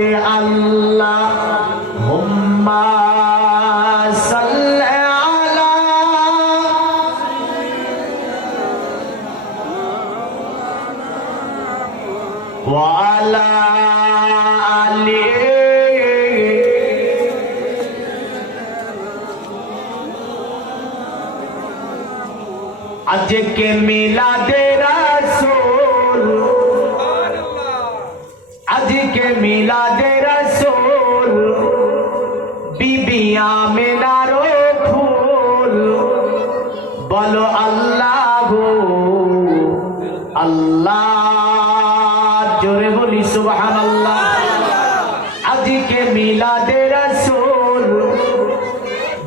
পড়তে আল্লাহুম্মা সাল্লি আলা ওয়া আলা আলি আজকে মিলাদে রাসূল আজকে মিলাদে রাসূল বিবি আমিনার ফুল বলো আল্লাহু আল্লাহ জোরে বলি সুবহানাল্লাহ আজকে মিলাদে রাসূল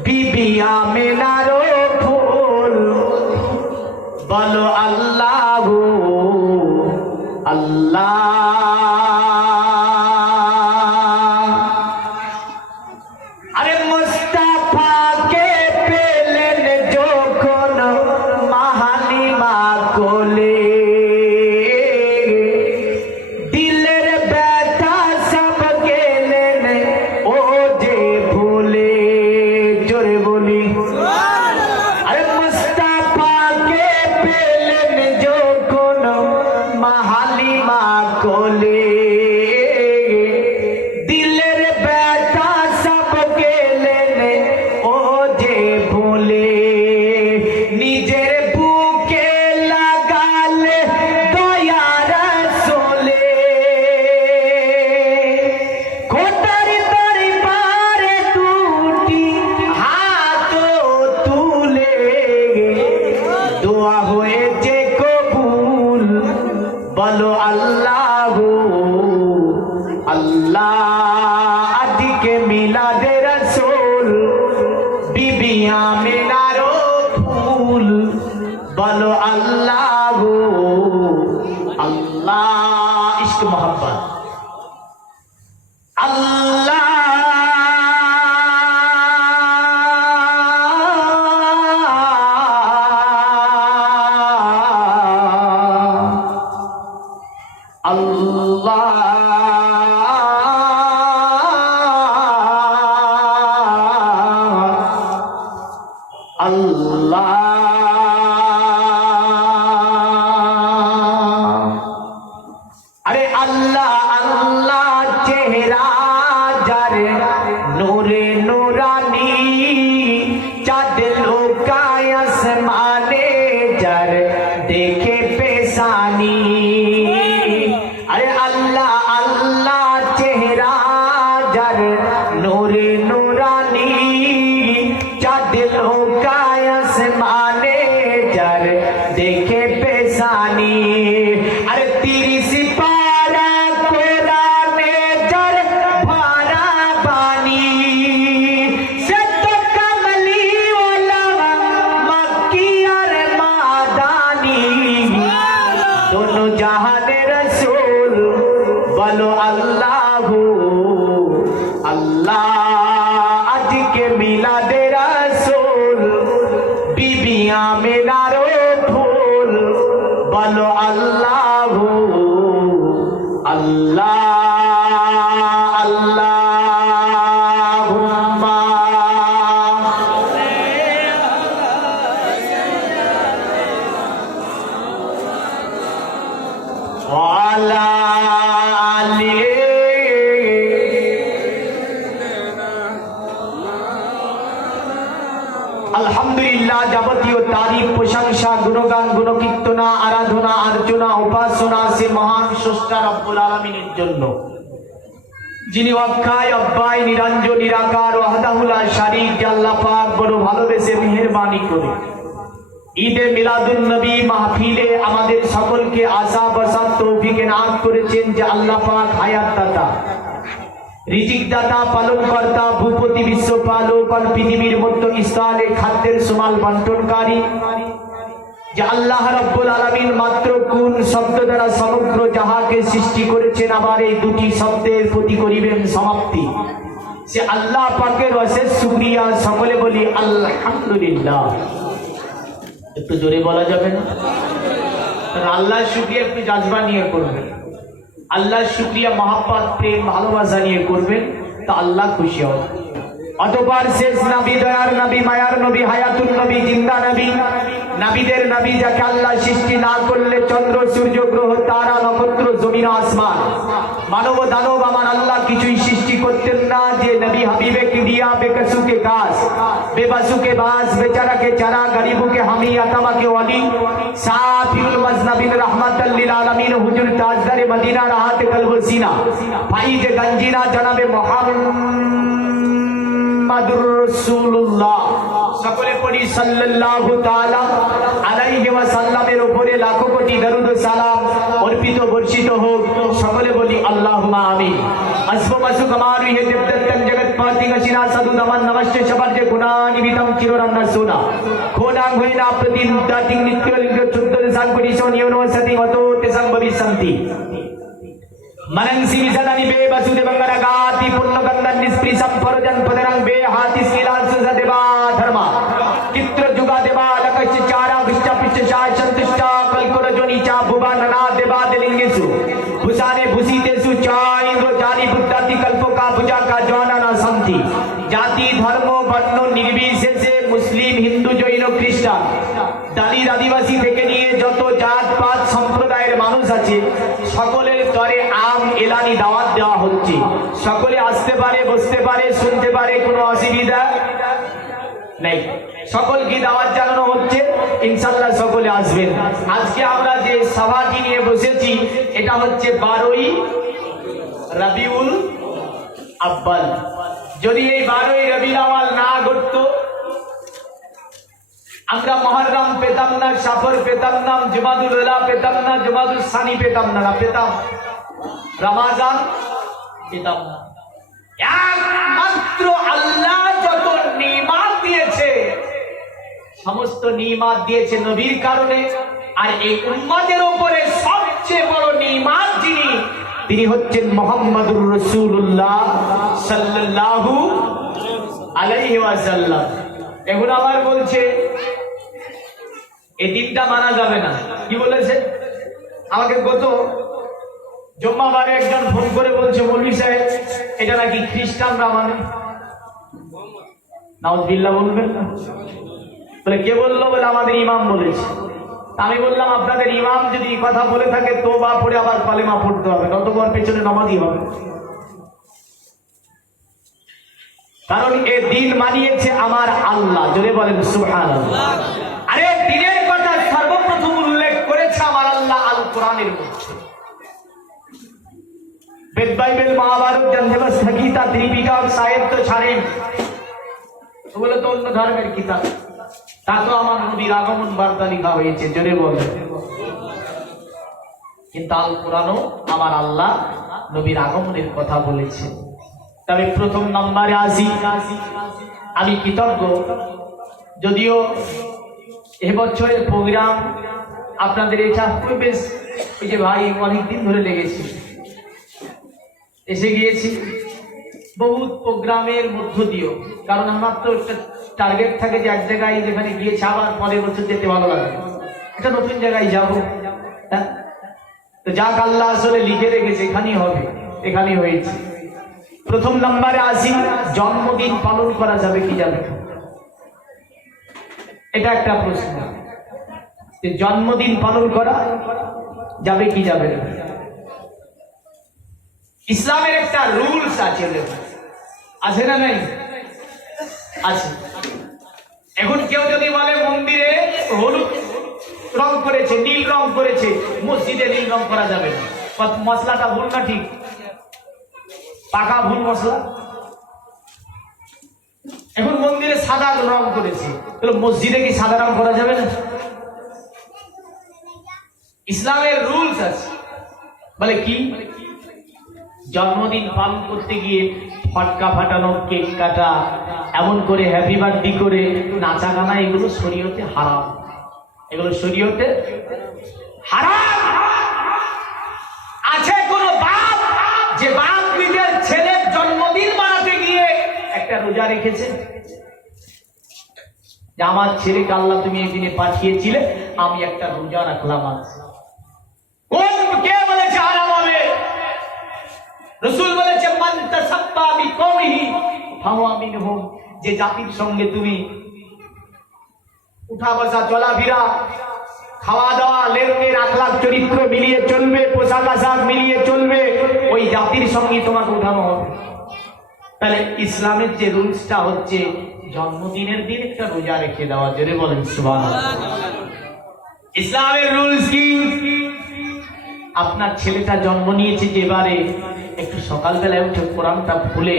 বিবি আমিনার ফুল বলো আল্লাহু আল্লাহ আরে মুস্তাফাকে পেলেন যখন মাহালিমা কোলে দিলের ব্যথা সব গেলেন ও যে ভুলে জোরে বলি আরে মুস্তাফাকে পেলেন যখন মাহালিমা কোলে দিলের ব্যথা সব গেলেন ও যে ভুলে নিজের বুকে লাগালে দয়া রাসূলে খোদার দরবারে দুটি হাত তুলে দোয়া হয়েছে কবুল বলো আল্লাহু আল্লাহ আজকে মিলাদে রাসূল বিবি আমিনার ফুল বলো আল্লাহু আল্লাহ ইশক মোহাব্বত আল্লাহ আল্লাহ আল্লাহ আরে আল্লাহ আল্লাহ চেহারা যার নূরে নূরানি চাঁদ লুকায় আসমানে যার দেখে পেশানি আরে আল্লাহ আল্লাহ চেহারা যার নূরে নূরানি চাঁদ লুকায় আসমানে যার দেখে পেশানি আরে 30 পারা কোরআনে যার ভরা বাণী সে তো কমলি ওলামা মক্কি আর মাদানী दोनों जहाने रसूल बोलो अल्लाहू अल्लाह आज के मिलादे रसूल बीबी आमिनार फूल बोलो अल्लाहू अल्लाह अल्लाहुम्मा ওয়ালা আলি আলহামদুলিল্লাহ যাবতীয় তারিফ প্রশংসা গুণগান গুণকীর্তনা আরাধনা আর্চনা উপাসনা সে মহান স্রষ্টা রব্বুল আলামিনের জন্য যিনি অক্ষয় অব্যয় নিরঞ্জন নিরাকার ওয়াহদাহুল লা শারীক আল্লাহ পাক বড় ভালোবেসে মেহেরবানি করে ঈদে মিলাদুন নবী মাহফিলে আমাদের সকলকে আশা বসাত তৌফিক এনাম করেছেন যে আল্লাহ পাক হায়াত দাতা রিজিক দাতা পালন কর্তা ভূপতি বিশ্বপালক আর পৃথিবীর মধ্যে ইসলামের খাদ্যের সমাল বন্টনকারী যে আল্লাহ রাব্বুল আলামিন মাত্র কোন শব্দ দ্বারা সমগ্র জাহাকে সৃষ্টি করেছেন আবার এই দুটি শব্দের প্রতি করিবেন সমাপ্তি সে আল্লাহ পাকের অশেষ শুকরিয়া সকলে বলি আলহামদুলিল্লাহ একটু জোরে বলা যাবে না আল্লাহর শুকরিয়া একটু জাজবা নিয়ে করবেন আল্লাহর শুকরিয়া মহাব্বত প্রেম ভালোবাসা নিয়ে করবেন, তা আল্লাহ খুশি হবে। অতঃপর শেষ নবী, দয়ার নবী, মায়ার নবী, হায়াতুল নবী, জিন্দা নবী, নবীদের নবী, যাকে আল্লাহ সৃষ্টি না করলে চন্দ্র সূর্য গ্রহ তারা নক্ষত্র জমিন আসমান মানব দানব আমার আল্লাহ কিছুই সৃষ্টি করতেন না, যে নবী হাবিবে কে দিয়া বেকসু কে কাস, বেবাসু কে বাস, বেচারা কে চারা, গরিবু কে হামি, আতামা কে ওয়ালি, সাফিউল মজনবিন রাহমাতাল লিল আলামিন, হুজুর তাজদারে মদিনা, রাহাতে কলব সিনা, ফাইজ গঞ্জিনা, জনাবে মুহাম্মাদুর রাসূলুল্লাহ। সকলে পড়ি সাল্লাল্লাহু তাআলা আলাইহি ওয়াসাল্লামের উপরে লাখো কোটি দরুদ ও সালাম অর্পিত বর্ষিত হোক। সকলে বলি আল্লাহুম্মা আমিন। আসবো মাসু কামারু হে দেবদত্তম জগৎ পাতি গশিনা সাধু দমন নমস্তে সবর্জে গুণা নিবিতম চিররন্ন সোনা খোদাং হইনা প্রতিদিন দাতিং নিত্য লিঙ্গ চুদ্দ সাংকুড়ি সোনিয়নো সতি মতো তেসং ভবিষ্যন্তি मनंसी विसदनी बे बसुदेव गंगरागाति पुण्यगंधन निस्पृशम परजन पदरंग बे हाथी शीलाल सुसदेवा धर्मा चित्र जुगा देवा लकच चारा विष्ट पिष्ट शाय संतुष्टा कल्कुर जोनीचा भुवा नना देवा दिलिंगेसु भुसाने भूषितेसु चा इंद्र जानी बुद्धाति कल्पो का भुजा का ज्वाना न संति जाति धर्म वर्ण निर्विशेषे मुस्लिम हिंदू जैन ख्रिस्टान दलित आदिवासी থেকে নিয়ে যত জাত পাত সম্প্রদায়ের মানুষ আছে সকলের তরে আম এলানি দাওয়াত দেওয়া হচ্ছে। সকলে আসতে পারে, বসতে পারে, শুনতে পারে, কোনো অসুবিধা নেই। সকলকে দাওয়াত জানানো হচ্ছে, ইনশাআল্লাহ সকলে আসবেন। আজকে আমরা যে সভাটি নিয়ে বসেছি এটা হচ্ছে 12ই রবিউল আব্বাল। যদি এই 12ই রবিউল আউয়াল না ঘটতো আমরা মুহররম পেতাম না, সফর পেতাম না, জুমাদুল উলা পেতাম না, জুমাদুল সানি পেতাম না, পেতাম রমজান পেতাম না। একমাত্র আল্লাহ যত নিয়ামত দিয়েছে সমস্ত নিয়ামত দিয়েছে নবীর কারণে। আর এই উম্মতের উপরে সবচেয়ে বড় নিয়ামত যিনি, তিনি হচ্ছেন মুহাম্মদুর রাসূলুল্লাহ সাল্লাল্লাহু আলাইহি ওয়াসাল্লাম। এখন আবার বলছে এই দিনটা মানা যাবে না। কি বলেছে? আমাকে গত জুম্মাবারে একজন ফোন করে বলছে, মৌলভী সাহেব এটা নাকি খ্রিস্টানরা মানে। নাউযুবিল্লাহ বলবেন না? বলে কে বললো? বলে আমাদের ইমাম বলেছে। আমি বললাম আপনাদের ইমাম যদি কথা বলে থাকে তওবা পড়ে আবার কালেমা পড়তে হবে, নতবার পেছনে নামাজই হবে। কারণ এই দিন মানিয়েছে আমার আল্লাহ। জোরে বলেন সুবহানাল্লাহ। আরে দিনের কথা সর্বপ্রথম উল্লেখ করেছে আমার আল্লাহ আল কোরআনের মধ্যে। বেদ, বাইবেল, মহাভারত, জন্মস্থ, গীতা, ত্রিপিটক, সাহিত্য ছাড়েন, ওগুলো তো অন্য ধর্মের কিতাব। তা তো আমার নবীর আগমন বার্তা লেখা হয়েছে। জোরে বলেন। কিন্তু আল কোরআনও আমার আল্লাহ নবীর আগমনের কথা বলেছে। তবে প্রথম নম্বরে আসি, আমি কৃতজ্ঞ, যদিও এবছরের প্রোগ্রাম আপনাদের এটা বেশ, ওই যে ভাই অনেকদিন ধরে লেগেছে, এসে গিয়েছি বহুত প্রোগ্রামের মধ্য দিয়েও। কারণ আমার তো একটা টার্গেট থাকে যে এক জায়গায় যেখানে গিয়েছে আবার পরের বছর যেতে ভালো লাগে, একটা নতুন জায়গায় যাবো। হ্যাঁ, তো যাক আল্লাহ আসলে লিখে রেখেছে এখানেই হবে, এখানেই হয়েছে। প্রথম নম্বরে আসি, জন্মদিন পালন করা যাবে কি যাবে? এটা একটা প্রশ্ন, যে জন্মদিন পালন করা যাবে কি যাবে না। ইসলামের একটা রুলস আছে, আছে না নাই? আছে। এখন কেউ যদি বলে মন্দিরে হলুদ রং করেছে, নীল রং করেছে, মসজিদে নীল রং করা যাবে না, মশলাটা ভুল না ঠিক? পাকা ভুল মশলা। এখন মন্দিরে সাদা রং করেছে, তাহলে মসজিদে কি সাদা রং করা যাবে না? ইসলামের রুলস আছে। বলে কি? জন্মদিন পালন করতে গিয়ে ফটকা ফাটানো, কেক কাটা, এমন করে হ্যাপি বার্থডে করে নাচা গানা, এগুলো শরীয়তে হারাম। এগুলো শরীয়তে হারাম। আছে কোন বাপ যে বাপ নিজের ছেলের জন্মদিন মানাতে গিয়ে একটা রোজা রেখেছে, যে আমার ছেলেকে আল্লাহ তুমি এই দিনে পাঠিয়েছিলে, আমি একটা রোজা রাখলাম। আজ কোন কে বলেছে হারাম হবে? রাসূল বলেছে মান তাসাব্বা বিকওমিহি ফাহুয়া মিনহুম, যে জাতির সঙ্গে তুমি উঠা বসা চলাফেরা খাওয়া দাওয়া লেনদেন আখলাক চরিত্র মিলিয়ে চলবে, পোশাক আশাক মিলিয়ে চলবে, ওই জাতির সঙ্গে তোমাকে উঠানো হবে। তাহলে ইসলামের যে রুলসটা হচ্ছে জন্মদিনের দিন একটা রোজা রেখে দেওয়া, জোরে বলেন সুবহানাল্লাহ। ইসলামের রুলস কি? আপনার ছেলেটা জন্ম নিয়েছে যেবারে, একটু সকালবেলায় উঠে কোরআনটা খুলে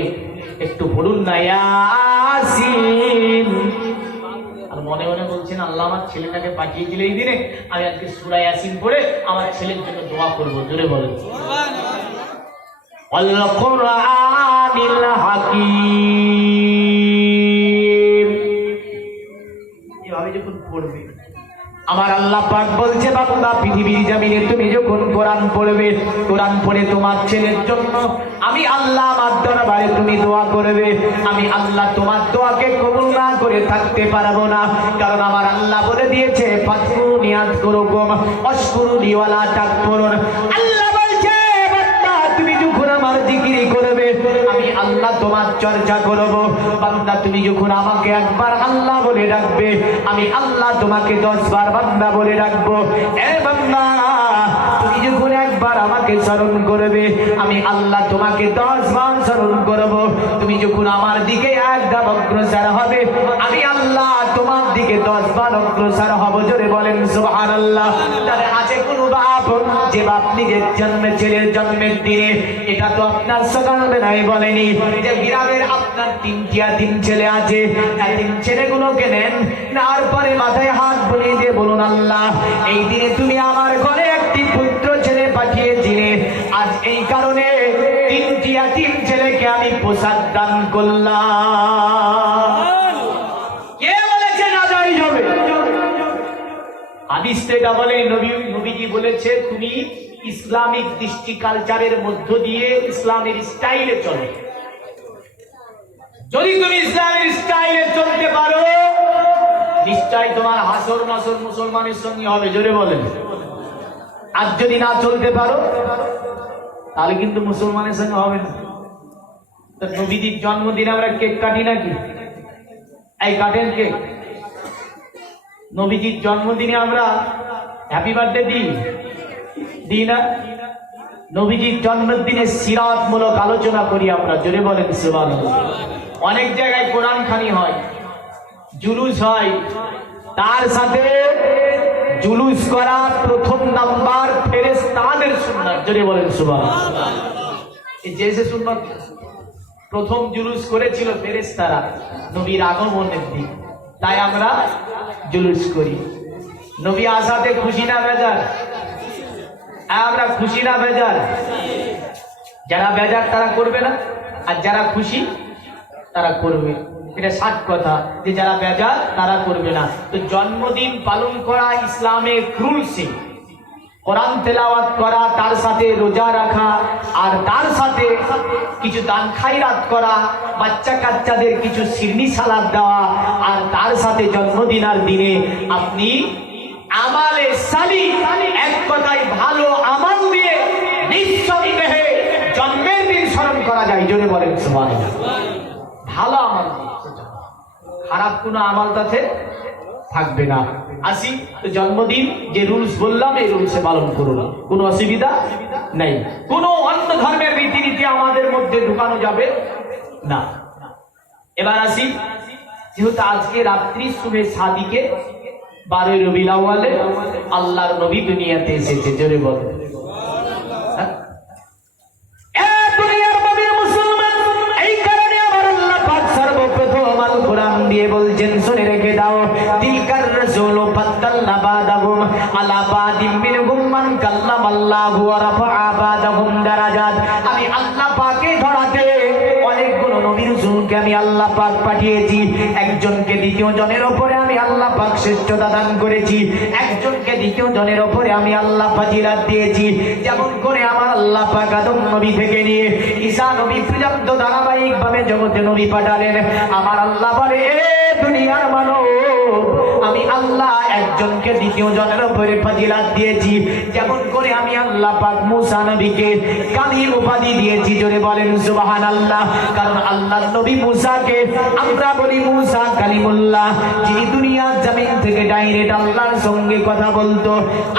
একটু পড়ুন না ইয়াসিন, আর মনে মনে বলছেন আল্লাহ আমার ছেলেটাকে পাঠিয়েছিল এই দিনে, আমি আজকে সূরা ইয়াসিন পড়ে আমার ছেলের জন্য দোয়া করবো, জোরে বলেন সুবহানাল্লাহ। আল কুরআনিল হাকীম, এভাবে যখন পড়বে আমার আল্লাহ পাক বলছে বান্দা পৃথিবীর জমিনে তুমি যখন কোরআন পড়বে, কোরআন পড়ে তোমার ছেলের জন্য আমি আল্লাহ আমার দরবারে তুমি দোয়া করবে, আমি আল্লাহ তোমার দোয়াকে কবুল না করে থাকতে পারবো না। কারণ আমার আল্লাহ বলে দিয়েছে ফাজকুরুনি আযকুরুকুম ওয়াশকুরুনি ওয়ালা তাকফুরুন। আল্লাহ বলছে বান্দা তুমি যখন আমার জিকির করবে আমি আল্লাহ তোমার চর্চা করব। বান্দা তুমি যখন আমাকে একবার আল্লাহ বলে ডাকবে আমি আল্লাহ তোমাকে 10 বার বান্দা বলে ডাকবো। এ বান্দা তুমি যখন একবার আমাকে স্মরণ করবে আমি আল্লাহ তোমাকে 10 বার স্মরণ করব। তুমি যখন আমার দিকে একবার অগ্রসর হবে আমি আল্লাহ তোমার দিকে 10 বার অগ্রসর হব, জোরে বলেন সুবহানাল্লাহ। তাহলে আছে কোন বাপ যে বাপ নিজের জন্মের ছেলের জন্মের দিনে, এটা তো আপনার সকালবেলায় বলেনি যে গ্রামের আপনার 3 ছেলে আছে, 3 ছেলেগুলোকে নেন, নেওয়ার পরে মাথায় হাত বুলিয়ে দিয়ে বলুন আল্লাহ এই দিনে তুমি আমার ঘরে একটি পুত্র ছেলে পাঠিয়েছিলে, আজ এই কারণে 3 ছেলেকে আমি পোশাক দান করলাম। কে বলেছে না যাই হবে? হাদিস থেকে বলে নবীজি বলেছে তুমি ইসলামিক দৃষ্টি কালচারের মধ্য দিয়ে ইসলামের স্টাইলে চলো। যদি তুমি ইসলামের স্টাইলে চলতে পারো নিশ্চয় তোমার হাসর নাসর মুসলমানের সঙ্গে হবে, জোরে বলেন। আর যদি না চলতে পারো তাহলে কিন্তু মুসলমানের সঙ্গে হবে না। তো নবীজির জন্মদিনে আমরা কেক কাটি নাকি? এই কাটেন কেক? নবীজির জন্মদিনে আমরা হ্যাপি বার্থডে দিই না? নবীজির জন্মদিনে সিরাত মূলক আলোচনা করি আমরা, জোরে বলেন সুবহানাল্লাহ। অনেক জায়গায় কোরআন খানি হয়, জুলুস হয়, তার সাথে জুলুস করা প্রথম নাম্বার ফেরেশতাদের সুন্নাত, জোরে বলেন সুবহানাল্লাহ। এই যে সুন্নাত প্রথম জুলুস করেছিল ফেরেশতারা নবীর আগমনের দিন, তাই আমরা জুলুস করি। নবী আসাতে খুশি না বেজার? আমরা খুশি না বেজার? যারা বেজার তারা করবে না, আর যারা খুশি তারা করবে। এটা সত্য কথা যে যারা বেজার তারা করবে না। তো জন্মদিন পালন করা ইসলামের রুলসে, কোরআন তেলাওয়াত করা, তার সাথে রোজা রাখা, আর তার সাথে কিছু দান খায়রাত করা, বাচ্চা কাচ্চাদের কিছু সিরনি সালাদ দেওয়া, আর তার সাথে জন্মদিনের দিনে আপনি আমালে সালি, এক কথায় ভালো আমল দিয়ে নিঃসন্দেহে জন্মের দিন স্মরণ করা যায়, জোরে বলেন সুবহানাল্লাহ। ভালো আমল, খারাপ কোনো আমল তাতে থাকবে না। আসি তো জন্মদিন যে রুলস বললাম এই রুলসে পালন করুন, কোনো অসুবিধা নেই। কোনো অন্য ধর্মের রীতিনীতি আমাদের মধ্যে ঢুকানো যাবে না। এবার আসি, যেহেতু আজকে রাত্রি শুভে সাদিকে 12 রবিউল আউয়ালে আল্লাহর নবী দুনিয়াতে এসেছে, জোরে বলেন। কোরআন দিয়ে বলছেন শুনে রেখে দাও, তিলকার রাসূলু ফাদ্দালনা বাদাহুম আলা বাদিম মিনহুম মান কাল্লামাল্লাহু ওয়া রাফা'a বাদাহুম দারাজাত। আমি আল্লাহ পাকের ধরাতে অনেকগুলো নবী রাসূলকে আমি আল্লাহ পাক পাঠিয়েছি। একজনকে দ্বিতীয় জনের উপরে আমি আল্লাহ পাক শ্রেষ্ঠতা দান করেছি, একজনকে দ্বিতীয় জনের উপরে আমি আল্লাহ ফাজিলাত দিয়েছি। যেমন করে আমার আল্লাহ পাক আদম নবী থেকে নিয়ে ঈসা নবী পর্যন্ত ধারাবাহিকভাবে জগতে নবী পাঠালেন। আমার আল্লাহ বলে এ দুনিয়ার মানব, আমি আল্লাহ একজনকে দ্বিতীয় জনের উপরে ফজিলত দিয়েছি, যেমন করে আমি আল্লাহ পাক মুসা নবীকে কালিম উপাধি দিয়েছি। জোরে বলেন সুবহানাল্লাহ। কারণ আল্লাহর নবী মুসাকে আমরা বলি মুসা কালিমুল্লাহ, যিনি দুনিয়ার জমিন থেকে ডাইরেক্ট আল্লাহর সঙ্গে কথা বলতো।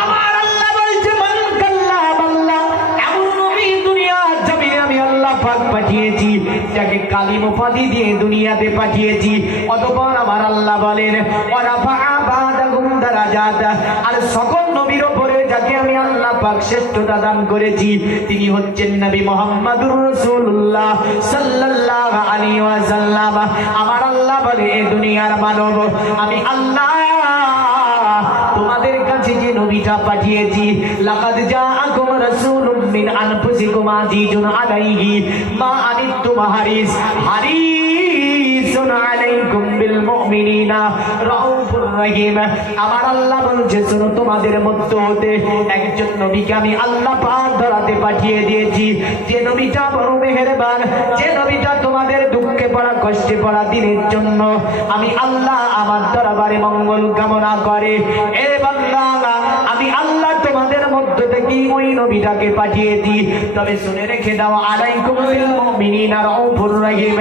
আমার আল্লাহ বলছে মান কাল্লামাল্লাহ, এমন নবী দুনিয়ার জমিনে আমি আল্লাহ পাক পাঠিয়েছি, যাকে কালিম উপাধি দিয়ে দুনিয়াতে পাঠিয়েছি। অতঃপর আমার আল্লাহ বলেন ওয়ারাফা বাদাহুম দারাজাত, আর সকল নবীর উপরে যাকে আমি আল্লাহ পাক শ্রেষ্ঠতা দান করেছি তিনি হচ্ছেন নবী মুহাম্মদুর রাসূলুল্লাহ সাল্লাল্লাহু আলাইহি ওয়াসাল্লাম। আমার আল্লাহ বলে এই দুনিয়ার মানব আমি আল্লাহ তোমাদের কাছে যে নবীটা পাঠিয়েছি, লাকাদ জাআকুম রাসূলুম মিন আনফুসিকুম আজিজুন আলাইহি মা আনিতুম হারিসুন আলাইকুম বিল মুমিনিনা রাউফুর রহিম। আমার আল্লাহ বলছে শোনো, তোমাদের মধ্য হতে একজন নবীকে আমি আল্লাহ পাক ধরাতে পাঠিয়ে দিয়েছি, যে নবীটা বড় মেহেরবান, যে নবীটা তোমাদের দুঃখে পড়া কষ্টে পড়া দিনের জন্য আমি আল্লাহ আমার দরবারে মঙ্গল কামনা করে। এ বান্দা, আমি আল্লাহ তোমাদের মধ্য থেকে ওই নবীটাকে পাঠিয়েছি। তবে শুনে রেখে দাও, আলাইকুম বিল মুমিনিনা রাউফুর রহিম,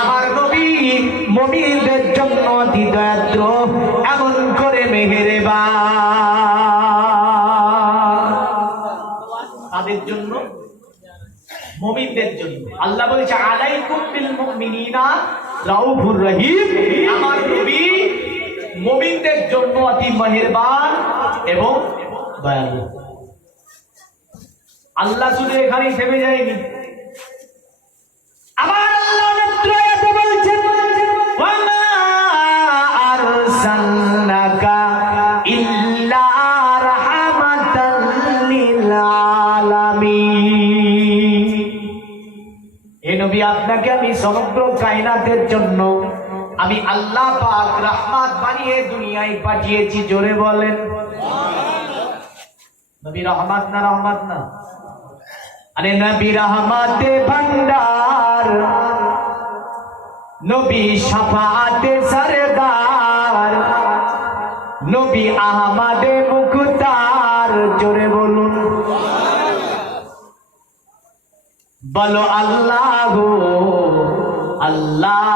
আমার নবী মুমিনদের জন্য অতি দয়াদ্র, এমন করে মেহেরবান। তাদের জন্য, মুমিনদের জন্য আল্লাহ বলেছে আলাইকুম বিল মুমিনিনা রাউফুর রহিম, আমার নবী মুমিনদের জন্য অতি মেহেরবান এবং দয়ালু। আল্লাহ শুধু এখানেই থেমে যায়নি, আমার আল্লাহ নেত্রয়াতে বলছেন ওয়ামা আরসালনাকা ইল্লা রাহমাতাল লিল আলামিন। হে নবী, আপনাকে আমি সমগ্র কায়নাতের জন্য আমি আল্লাহ পাক রহমত বানিয়ে দুনিয়ায় পাঠিয়েছি। জোরে বলেন নবী রহমত না, রহমত না, আরে নবী রহমতে ভান্ডার, নবী শাফাতে সরদার, নবী আহমদে মুখতার। জোরে বলুন বলো আল্লাহ আল্লাহ।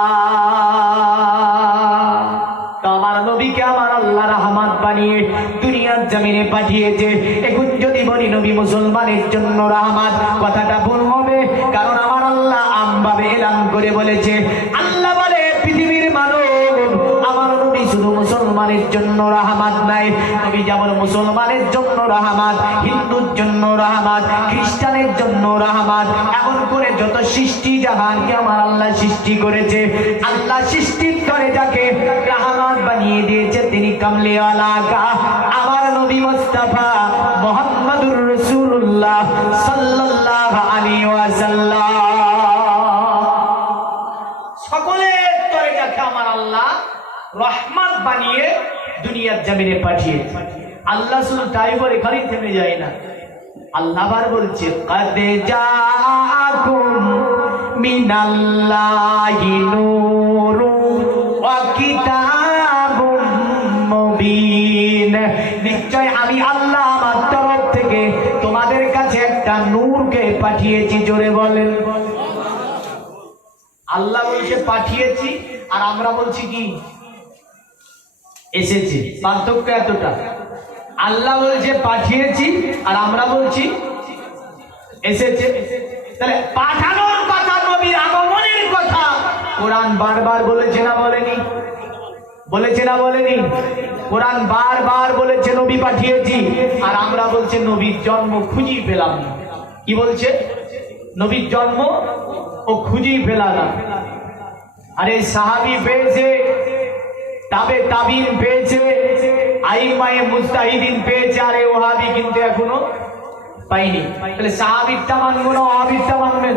তো আমার নবীকে আমার আল্লাহ রহমত বানিয়ে দুনিয়ার জমিনে পাঠিয়েছে। এখন যদি বলি নবী মুসলমানের জন্য রহমত, কথাটা ভুল হবে, কারণ আমার আল্লাহ আমভাবে এলান করে বলেছে। আল্লাহ বলে পৃথিবীর মানব আমার নবী শুধু মুসলমানের জন্য রহমত নাই, নবী যেমন মুসলমানের জন্য রহমত, হিন্দুর জন্য রহমত, খ্রিস্টানের জন্য রহমত, এমন করে যত সৃষ্টি জাহানকে আমার আল্লাহ সৃষ্টি করেছে, আল্লাহ সৃষ্টির করে যাকে রহমত বানিয়ে দিয়েছে তিনি কামলিওয়ালা কা আমার নবী মুস্তাফা মুহাম্মদুর রাসূলুল্লাহ সাল্লাল্লাহু আলাইহি ওয়াসাল্লাম। সকলের তরে যাকে আমার আল্লাহ রহমত বানিয়ে দুনিয়ার জমিনে পাঠিয়েছে। আল্লাহ শুধু তাই বলে এখানেই থেমে যায় না, আল্লাহ আবার বলছে কদ জাআকুম মিনাল্লাহি নূরুন ওয়া কিতাবুম মুবিন। নিশ্চয় আমি আল্লাহ আমার তরফ থেকে তোমাদের কাছে একটা নূরকে পাঠিয়েছি। জোরে বলেন আল্লাহ বলছে পাঠিয়েছি, আর আমরা বলছি কি এসেছে। পার্থক্য এতটা, আল্লাহ বলছে পাঠিয়েছি আর আমরা বলছি এসেছে। তাহলে পাঠানোর কথা, নবীর আগমনের কথা কোরআন বারবার বলেছে না বলেনি? বলেছে না বলেনি? কোরআন বারবার বলেছে নবী পাঠিয়েছি, আর আমরা বলছি নবীর জন্ম খুঁজেই পেলাম না। কি বলছে? নবীর জন্ম ও খুঁজেই পেলাম না। আরে সাহাবী পেয়েছে, তাবে তাবিন পেয়েছে, আইমায়ে মুজতাহিদিন পেয়েছে, আরে ওহাবি কিন্তু এখনো পাইনি। তাহলে সাহাবীরটা মানবো না ওহাবিরটা মানবেন?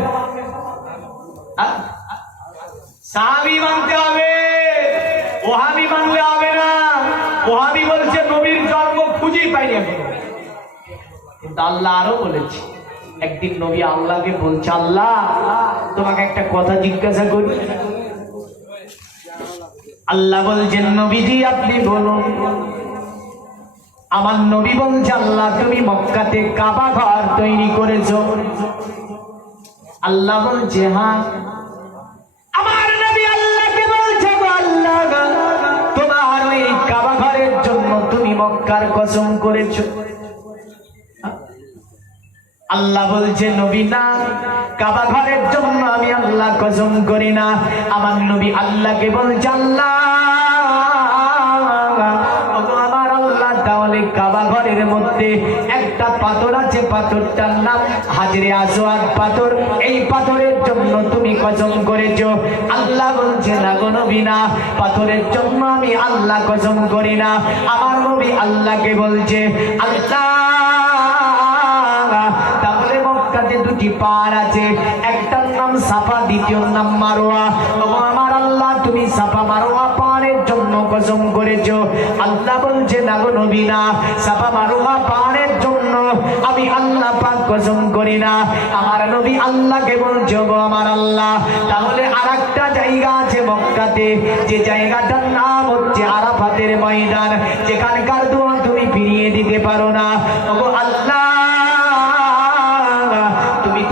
সাহাবী মানতে হবে, ওহাবি মানলে হবে না। ওহাবি বলছে নবীর জন্ম খুঁজেই পাইনি এখনো, কিন্তু আল্লাহ আরো বলেছে। একদিন নবী আল্লাহকে বলছে, আল্লাহ তোমাকে একটা কথা জিজ্ঞাসা করি। আল্লাহ বলছেন নবীজি আপনি বলুন। আমার নবী বলছে আল্লাহ তুমি মক্কাতে কাবা ঘর তৈরি করেছো? আল্লাহ বলছে হ্যাঁ। আমার নবী আল্লাহকে বলছে আল্লাহ তোমার ওই কাবা ঘরের জন্য তুমি মক্কার কসম করেছো? আল্লাহ বলছে নবী না, কাবা ঘরের জন্য আমি আল্লাহ কসম করি না। আমার নবী আল্লাহকে বলছে আল্লাহ আমার আল্লাহ তাহলে কাবা ঘরের মধ্যে একটা পাথর আছে, পাথরটার নাম হাজরে আসওয়াদ পাথর, এই পাথরের জন্য তুমি কসম করেছো? আল্লাহ বলছে না গো নবী না, পাথরের জন্য আমি আল্লাহ কসম করি না। আমার নবী আল্লাহকে বলছে আল্লাহ তাহলে মক্কাতে দুটি পাহাড় আছে, একটার নাম সাফা, দ্বিতীয় নাম মারওয়া। আমার আল্লাহ তুমি সাফা মারওয়া পাহাড়ের জন্য কসম করেছো? আল্লাহ বলছে না গো নবী না, সাফা মারওয়া পাহাড়ের জন্য আমি আল্লাহ পাক কসম করি না। আমার নবী আল্লাহকে বলছো গো আমার আল্লাহ তাহলে আরেকটা জায়গা আছে মক্কাতে, যে জায়গাটার নাম হচ্ছে আরাফাতের ময়দান, যেখানকার দোয়া তুমি ফিরিয়ে দিতে পারো না। ওগো আল্লাহ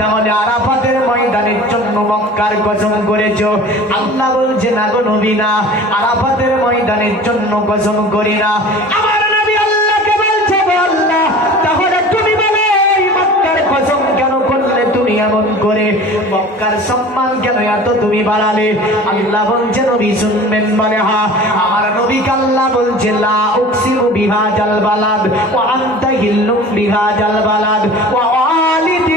তাহলে আরাফাতের ময়দানের জন্য মক্কার কসম করেছো? আল্লাহ বলছে না গো নবী না, আরাফাতের ময়দানের জন্য কসম করি না। আমার নবী আল্লাহকে বলছে আল্লাহ তাহলে তুমি বলে এই মক্কার কসম কেন করলে তুমি এমন করে? মক্কার সম্মান কেন এত তুমি বাড়ালে? আল্লাহ বলছে নবী শুনবেন বলে হ্যাঁ। আমার নবীকে আল্লাহ বলছে লা উকসিমু বিহাজাল বালাদ ওয়া আনতা হিল্লুম বিহাজাল বালাদ ওয়া ওয়ালিদি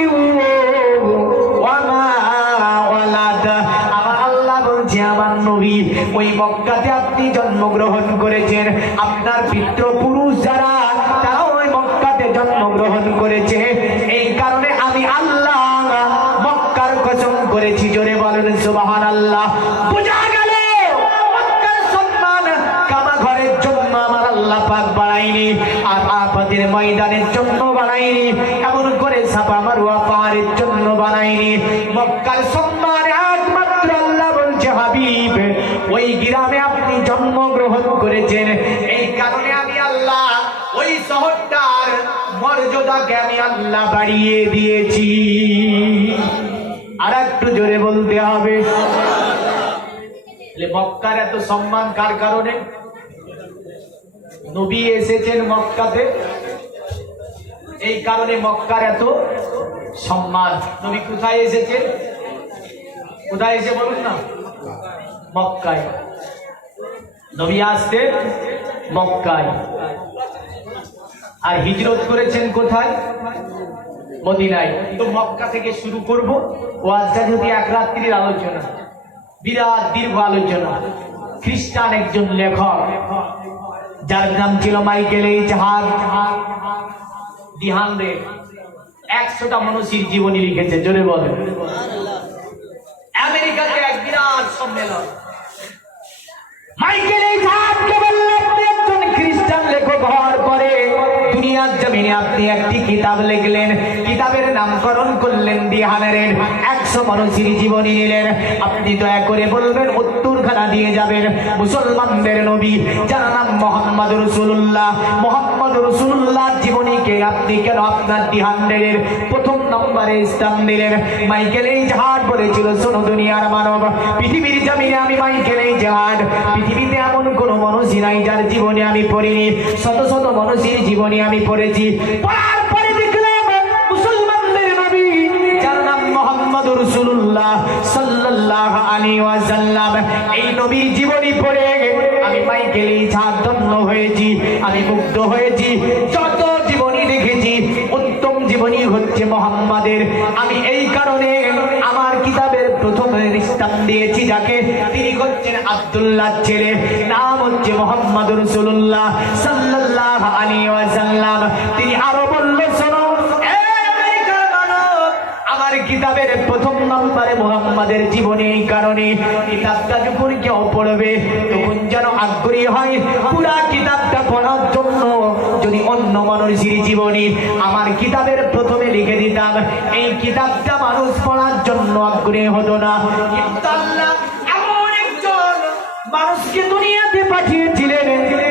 আমার নবী ওই মক্কাতে আপনি জন্মগ্রহণ করেছেন, আপনার পিতৃপুরুষ যারা তারা ওই মক্কাতে জন্মগ্রহণ করেছে, এই কারণে আমি আল্লাহ মক্কার কসম করেছি। জোরে বলেন সুবহানাল্লাহ। বোঝা গেল মক্কার সম্মান কাবা ঘরের জন্য আমার আল্লাহ পাক বাড়ায়নি, আর আরাফাতের ময়দানের জন্য বাড়ায়নি, এমন করে সাফা মারওয়া পাহাড়ের জন্য বানায়নি। মক্কার সম্মান একমাত্র আল্লাহ বলছে হাবিব ওই গ্রামে আপনি জন্মগ্রহণ করেছেন, এই কারণে আমি আল্লাহ ওই শহরটার মর্যাদাকে আমি আল্লাহ বাড়িয়ে দিয়েছি। আর একটু জোরে বলতে হবে। মক্কার এত সম্মান কার কারণে? নবী এসেছেন মক্কাতে, এই কারণে মক্কার এত সম্মান। নবী কোথায় এসেছেন? কোথায় এসে বলুন না? মক্কায়। নবী আসতে মক্কায়, আর হিজরত করেছেন কোথায়? মদিনায়। তো মক্কা থেকে শুরু করব ওয়াজটা, যদি এক রাত্রির আলোচনা, বিরাট দীর্ঘ আলোচনা। খ্রিস্টান একজন লেখক যার নাম ছিল মাইকেল এইচ হার্ড, 100টা মানুষের জীবনী লিখেছে। জোরে বলেন। আমেরিকাতে এক বিরাট সম্মেলন, মাইকেল এইচ হার্ডকে বললেন একজন খ্রিস্টান লেখক হওয়ার পরে দুনিয়ার জমিনে আপনি একটি কিতাব লিখলেন, কিতাবের নামকরণ করলেন দি হামেরের, 100 মানুষের জীবনী নিলেন। আপনি দয়া করে বলবেন উত্তরখানা দিয়ে যাবেন মুসলমানদের নবী যার নাম মোহাম্মদ রাসূলুল্লাহ। মোহাম্মদ রাসূলুল্লাহর জীবনীকে আপনি কেন আপনার দি হামেরের প্রথম নম্বরে স্থান দিলেন? মাইকেল এইচ হার্ড বলেছিল শোনো দুনিয়ার মানব, পৃথিবীর জমিনে আমি মাইকেল এইচ হার্ড, পৃথিবীতে এমন কোন মানুষই নাই যার জীবনী আমি পড়িনি। শত শত মানুষের জীবনী আমি পড়েছি। পড়ার পরে দেখলাম মুসলমানদের নবী যার নাম মোহাম্মদ রাসূলুল্লাহ সাল্লাল্লাহু আলাইহি ওয়াসাল্লাম, এই নবীর জীবনী পড়ে আমি মাইকেল এইচ হার্ড ধন্য হয়েছি, আমি মুগ্ধ হয়েছি। যত জীবনী দেখেছি উত্তম জীবনী হচ্ছে মোহাম্মদের। আমি এই কারণে আমার কিতাবের প্রথম স্থান দিয়েছি যাকে, তিনি হচ্ছেন আব্দুল্লাহ ছেলে, নাম হচ্ছে মোহাম্মদ রাসূলুল্লাহ সাল্লাল্লাহু আলাইহি ওয়াসাল্লাম। তিনি আরো বলল শোনো আমেরিকার মানব, আমার কিতাবের প্রথম নম্বরে মোহাম্মদের জীবনী, এই কারণে কিতাবটা যখন কেউ পড়বে তখন যেন আগ্রহী হয় পুরা কিতাবটা পড়ার জন্য। যদি অন্য মানুষের জীবনী আমার কিতাবের প্রথমে লিখে দিতাম, এই কিতাবটা মানুষ পড়ার জন্য আগ্রহী হতো না। কিন্তু আল্লাহ এমন একজন মানুষকে দুনিয়াতে পাঠিয়েছিলেন,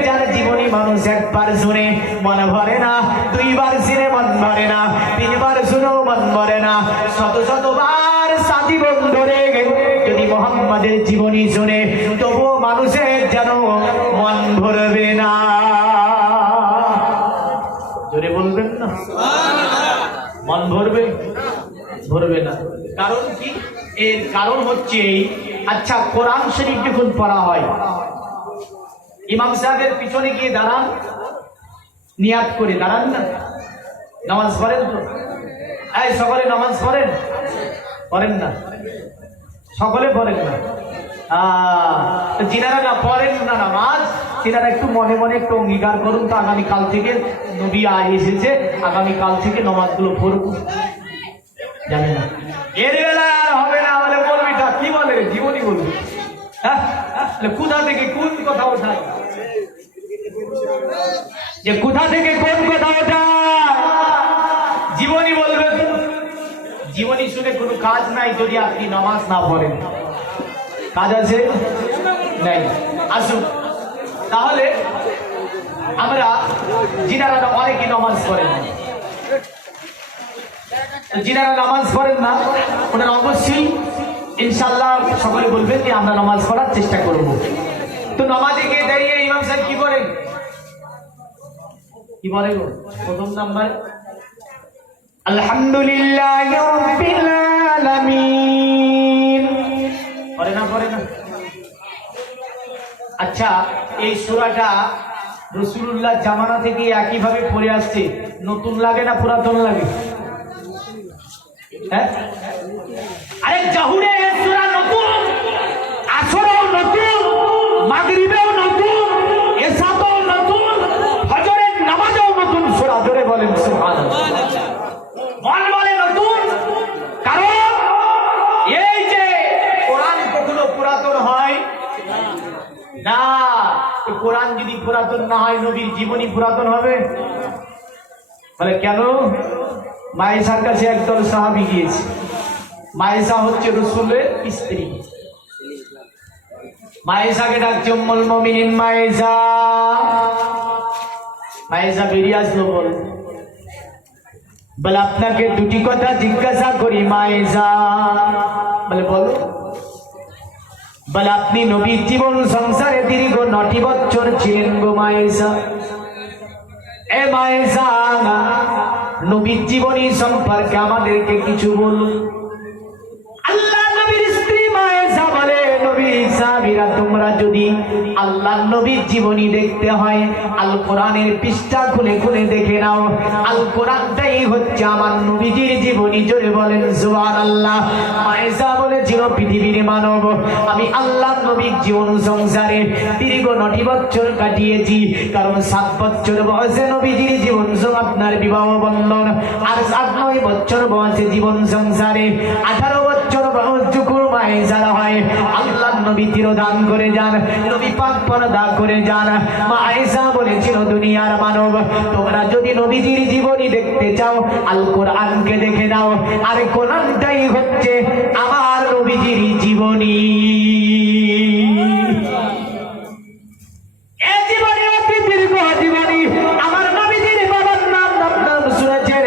যার জীবনী মানুষ একবার শুনে মন ভরে না, দুইবার শুনে মন ভরে না, তিনবার শুনেও মন ভরে না, শত শতবার সাথী বন্ধুরে যদি মোহাম্মদের জীবনী শুনে তবুও মানুষের যেন মন ভরবে না। জোরে বলবেন না, মন ভরবে ভরবে না। কারণ কি? এর কারণ হচ্ছে এই, আচ্ছা কোরআন শরীফ যখন পড়া হয়, ইমাম সাহেবের পিছনে গিয়ে দাঁড়ান, নিয়াত করে দাঁড়ান না, নামাজ পড়েন তো? এই সকলে নামাজ পড়েন? পড়েন না? সকলে পড়েন না? যিনারা না পড়েন না নামাজ, তিনারা একটু মনে মনে একটু অঙ্গীকার করুন তো, আগামীকাল থেকে নবী এসেছে, আগামীকাল থেকে নামাজগুলো পড়বো। জানে না এর বেলা আর হবে না, বলে বলবিটা কি বলে, জীবনী বলবি। হ্যাঁ, কোথা থেকে কোন কথা ওঠায়, যে কোথা থেকে কোন কথা ওঠায়, জীবনী বলবে। জীবনী শুনে কোনো কাজ নাই যদি আপনি নামাজ না পড়েন। কাজ আছে নাই? আসুন তাহলে আমরা যিনারা অনেকে নামাজ পড়েন, যিনারা নামাজ পড়েন না ওনারা অবশ্যই ইনশাআল্লাহ সকলে বলবেন যে আমরা নামাজ পড়ার চেষ্টা করব। তো নামাজে গিয়ে দাঁড়িয়ে ইমাম সাহেব কি বলেন? কি বলে গো? প্রথম নাম্বার আলহামদুলিল্লাহি রাব্বিল আলামিন। পড়ে না? পড়ে না? আচ্ছা, এই সূরাটা রাসূলুল্লাহ জামানা থেকে একই ভাবে পড়ে আসছে, নতুন লাগে না পুরাতন লাগে? হ্যাঁ, আরে জাহুরে এই সূরা নতুন, আসরেও নতুন, মাগরিবেও নতুন, এশাতেও নতুন, ফজরের নামাজেও নতুন সূরা। ধরে বলেন সুবহানাল্লাহ। মন বলে নতুন, কারণ এই যে কোরআন কখনো পুরাতন হয় না। কোরআন যদি পুরাতন না হয়, নবীর জীবনী পুরাতন হবে? বলে কেন? মায়েশার কাছে একদল সাহাবী গিয়েছে। মায়েশা হচ্ছে রাসূলের স্ত্রী। মায়েশাকে ডাকছে উম্মুল মুমিনিন মায়েশা। মায়েশা বেরিয়ে আসলো, বলে আপনাকে দুটি কথা জিজ্ঞাসা করি মায়েশা। বলে বলো। বলে আপনি নবীর জীবন সংসারে দীর্ঘ 9টি বছর ছিলেন গো মায়েশা। এ মায়েশা, নবীর জীবনী সম্পর্কে আমাদেরকে কিছু বলুন। আল্লাহ নবীর স্ত্রী মায়েশা বলে, নবীর সাহাবীরা তোমরা যদি আল্লাহ নবীর জীবনী দেখতে হয়, আল কোরআনের পৃষ্ঠা খুলে খুলে দেখে নাও। আল কোরআনটাই হচ্ছে আমার নবীজির জীবনী। জোরে বলেন সুবহানাল্লাহ। মায়েশা বলেছিল, পৃথিবীর মানব, আমি আল্লাহ নবীর জীবন সংসারে দীর্ঘ 9টি বছর কাটিয়েছি। কারণ 7 বছর বয়সে নবীজির জীবন আপনার বিবাহ বন্ধন, আর 7-9 বছর বয়সে জীবন সংসারে 18 বছর বয়স যখন মায়েশা হয়, আল্লাহ নবী তিরোধান করে যান, নবী পাক পর্দা করে যান। মায়েশা বলেছিল, দুনিয়ার মানব, তোমরা যদি নবীজির জীবনী দেখতে চাও, আল কোরআনকে দেখে নাও। আর কোরআনটাই হচ্ছে আমার নবীজির জীবনী। এই জীবনী অতি দীর্ঘ জীবনী। আমার নবীজির বাবার নাম আপনারা শুনেছেন,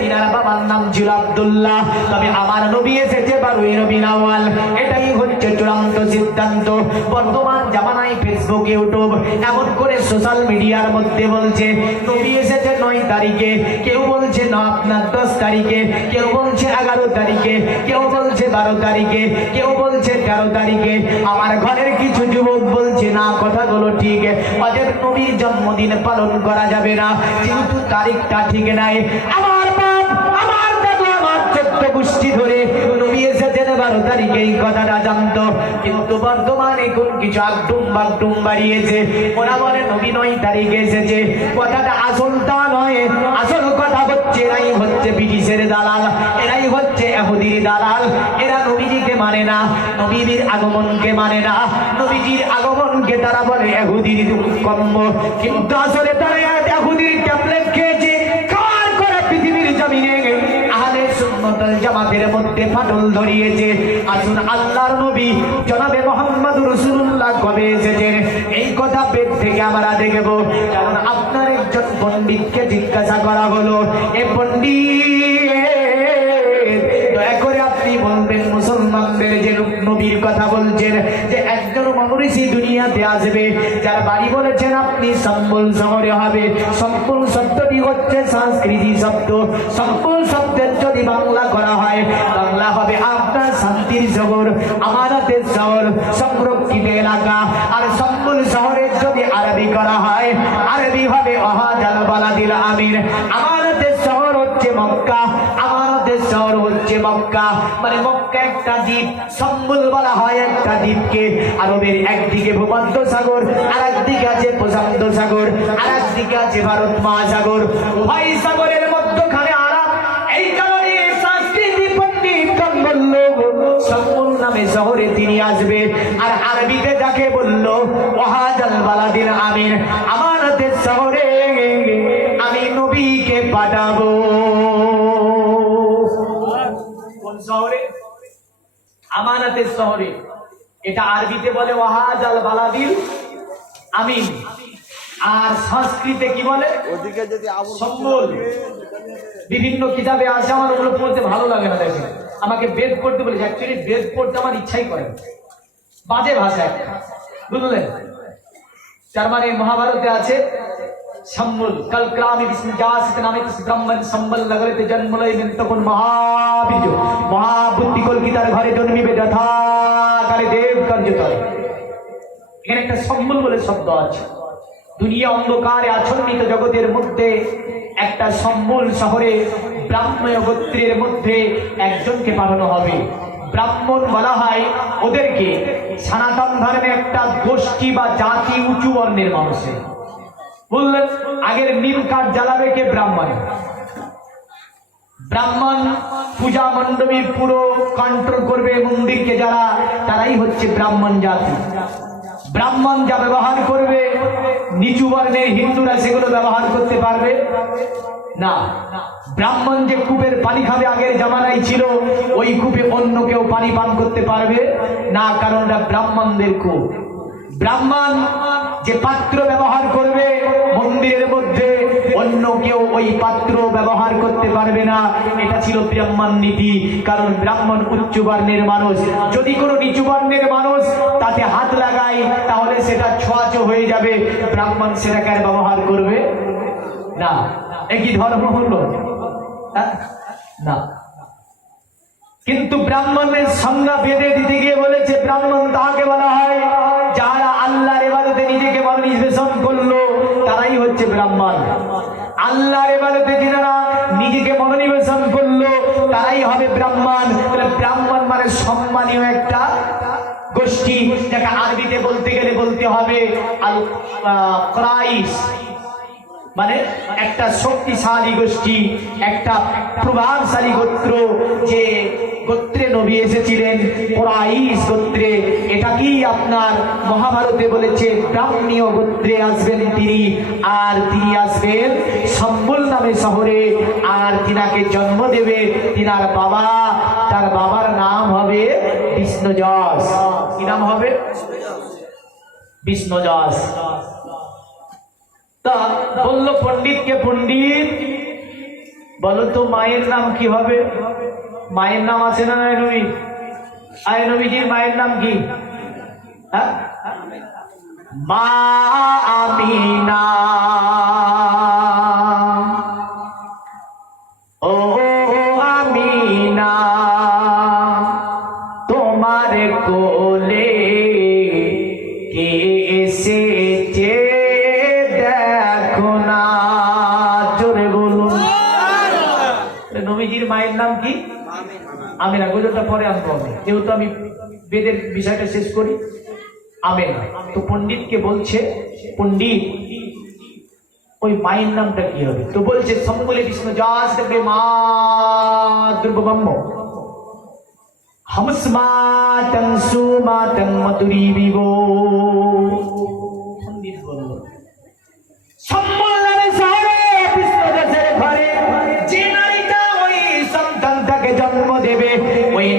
তিনার বাবার নাম ছিল আব্দুল্লাহ, তবে আমার নবী এসেছে 12ই রবিউল আউয়াল। এটাই হচ্ছে চূড়ান্ত সিদ্ধান্ত। বর্তমান জামানায় ফেসবুক, ইউটিউব, এমন করে সোশ্যাল মিডিয়ার মধ্যে বলছে নবী এসেছে 9 তারিখে, কেউ বলছে না আপনার 10 তারিখে, কেউ বলছে 11 তারিখে, কেউ বলছে 12 তারিখে, কেউ বলছে 13 তারিখে। আমার ঘরের কিছু যুবক বলছে না, কথাগুলো ঠিক, ওদের নবীর জন্মদিন পালন করা যাবে না, যেহেতু তারিখটা ঠিক নাই। আমার বাপ, আমার দাদু, আমার 14 গোষ্ঠী ধরে নবী এসেছেন 12 তারিখে, এই কথাটা জানতো। কিন্তু বর্তমানে কোন কিছু আগডুম বাড়িয়েছে, ওরা বলে নবী 9 তারিখে এসেছে। কথাটা আসল তা নয়। আসল কথা হচ্ছে এরাই হচ্ছে ব্রিটিশের দালাল, এরাই হচ্ছে ইহুদির দালাল। এরা নবীজিকে মানে না, নবীর আগমনকে মানে না। নবীজির আগমনকে তারা বলে ইহুদির কর্ম, কিন্তু আসলে তারা ইহুদির ট্যাবলেট খেয়েছে। খাওয়ার করে পৃথিবীর জমিনে আহলে সুন্নাত ওয়াল জামাত জামাতের মধ্যে ফাটল ধরিয়েছে। আসুন আল্লাহর নবী জনাবে মুহাম্মদ রাসূলুল্লাহ কবে এসেছেন এই কথা বেদ থেকে আমরা দেখব। কারণ আপনার একজন পণ্ডিতকে জিজ্ঞাসা করা হলো, এ পণ্ডিত দয়া করে আপনি বলবেন মুসলমানদের যে নবীর কথা বলছেন যে একজন মনীষী দুনিয়াতে আসবে যার বাড়ি বলেছেন আপনি সম্বল শহরে হবে। সম্বল শব্দটি হচ্ছে সংস্কৃতি শব্দ। সম্বল শব্দের যদি বাংলা করা হয় বাংলা হবে আপনার শান্তির শহর, আমানতের শহর, সংরক্ষিত এলাকা। আর সম্বল শহরের যদি আরবি করা হয় আরবি হবে ওয়াহাজাল বালাদিল আমির। আমানতের শহর হচ্ছে মক্কা, আমানতের শহর হচ্ছে মক্কা। মানে মক্কা একটা দ্বীপ, সম্বল বলা হয় একটা দ্বীপকে। আরবের একদিকে ভূমধ্য সাগর, আর একদিকে আছে প্রশান্ত সাগর, আর একদিকে আছে ভারত মহাসাগর। উভয় সাগরের মধ্যখানে আরব। এই কারণে সংস্কৃতি পণ্ডিত বলল সম্বল নামে শহরে তিনি আসবে। আর আরবিতে যাকে বলল ওয়াহাজাল বালাদিল আমির, আমানতের শহরে আমি নবীকে পাঠাবো। কোন শহরে? আমানতের শহরে। এটা আরবিতে বলে ওয়াহাজাল বালাদিল আমিন। আর সংস্কৃতে কি বলে? সম্বল। বিভিন্ন কিতাবে আছে, আমার ওগুলো পড়তে ভালো লাগে না। দেখেন আমাকে বেদ পড়তে বলেছে, অ্যাকচুয়ালি বেদ পড়তে আমার ইচ্ছাই করে, বাজে ভাষা একটা, বুঝলেন? তার মানে মহাভারতে আছে সম্বল কল গ্রামে বিষ্ণুজাসিত নামে ব্রাহ্মণ সম্বল নগরেতে জন্ম লয় তখন মহাবীর্য মহাবুদ্ধি কল্পিতার ঘরে জন্মিবে যথাকালে দেব কার্যতরে। এখানে একটা সম্বল বলে শব্দ আছে। দুনিয়া অন্ধকারে আচ্ছন্নিত জগতের মধ্যে একটা সম্বল শহরে ব্রাহ্মণ গোত্রের মধ্যে একজনকে পাঠানো হবে। ব্রাহ্মণ বলা হয় ওদেরকে। সনাতন ধর্মে একটা গোষ্ঠী বা জাতি উঁচু বর্ণের মানুষের, বললেন আগের নীল কাঠ জ্বালাবে কে? ব্রাহ্মণ। ব্রাহ্মণ পূজা মণ্ডপী পুরো কন্ট্রোল করবে মন্দিরকে যারা, তারাই হচ্ছে ব্রাহ্মণ জাতি। ব্রাহ্মণ যা ব্যবহার করবে নিচু বর্ণের হিন্দুরা সেগুলো ব্যবহার করতে পারবে না। ব্রাহ্মণ যে কূপের পানি খাবে আগের জামানায় ছিল, ওই কূপে অন্য কেউ পানি পান করতে পারবে না, কারণ এটা ব্রাহ্মণদের কূপ। ব্রাহ্মণ যে পাত্র ব্যবহার করবে মন্দিরের মধ্যে অন্য কেউ ওই পাত্র ব্যবহার করতে পারবে না। এটা ছিল ব্রাহ্মণ নীতি। কারণ ব্রাহ্মণ উচ্চ বর্ণের মানুষ, যদি কোনো নিচু বর্ণের মানুষ তাতে হাত লাগায় তাহলে সেটা ছোঁয়াচে হয়ে যাবে, ব্রাহ্মণ সেটাকে আর ব্যবহার করবে না। একই ধর্ম হলো না। কিন্তু ব্রাহ্মণের সংজ্ঞা বেঁধে দিতে গিয়ে বলেছে ব্রাহ্মণ তাকে বলা হয় যারা আল্লাহর ইবাদতে নিজেকে মনোনিবেশন করলো তারাই হচ্ছে ব্রাহ্মণ। আল্লাহর ইবাদতে যারা নিজেকে মনোনিবেশন করলো তারাই হবে ব্রাহ্মণ। ব্রাহ্মণ মানে সম্মানীয় একটা গোষ্ঠী, যাকে আরবিতে বলতে গেলে বলতে হবে আল কুরাইশ। মানে একটা শক্তিশালী গোষ্ঠী, একটা প্রভাবশালী গোত্র। যে গোত্রে নবী এসেছিলেন কুরাইশ গোত্রে, এটাকেই আপনার মহাভারতে বলেছে ব্রাহ্মণীয় গোত্রে আসবেন তিনি। আর তিনি আসবেন সম্বল নামে শহরে। আর তিনাকে জন্ম দেবে তিনার বাবা। তার বাবার নাম হবে বিষ্ণুযশ। কি নাম হবে? বিষ্ণুযশ। তা বললো পণ্ডিতকে, পণ্ডিত বলো তো মায়ের নাম কি হবে? মায়ের নাম আছে না নবী? আয় নবীজির মায়ের নাম কি? হ্যাঁ, মা আমিনা। ও আমিনা তোমার কোলে কে এসেছে নবীজির মায়ের নাম কি? আমিনা। গোজরটা পরে আসবো আমি, যেহেতু আমি বেদের বিষয়টা শেষ করি। আমিনা। তো পণ্ডিতকে বলছে, পণ্ডিত ওই মায়ের নামটা কি হবে? তো বলছে সম্বলে বিষ্ণুযশ দেবে মা দুর্গব্রহ্ম হামসমাতং সুমাতং মধুরী বিভো। পণ্ডিত বলল সম্বল নামে শহরে বিষ্ণুযশের ঘরে যে নারীটা ওই সন্তানটাকে জন্ম দেবে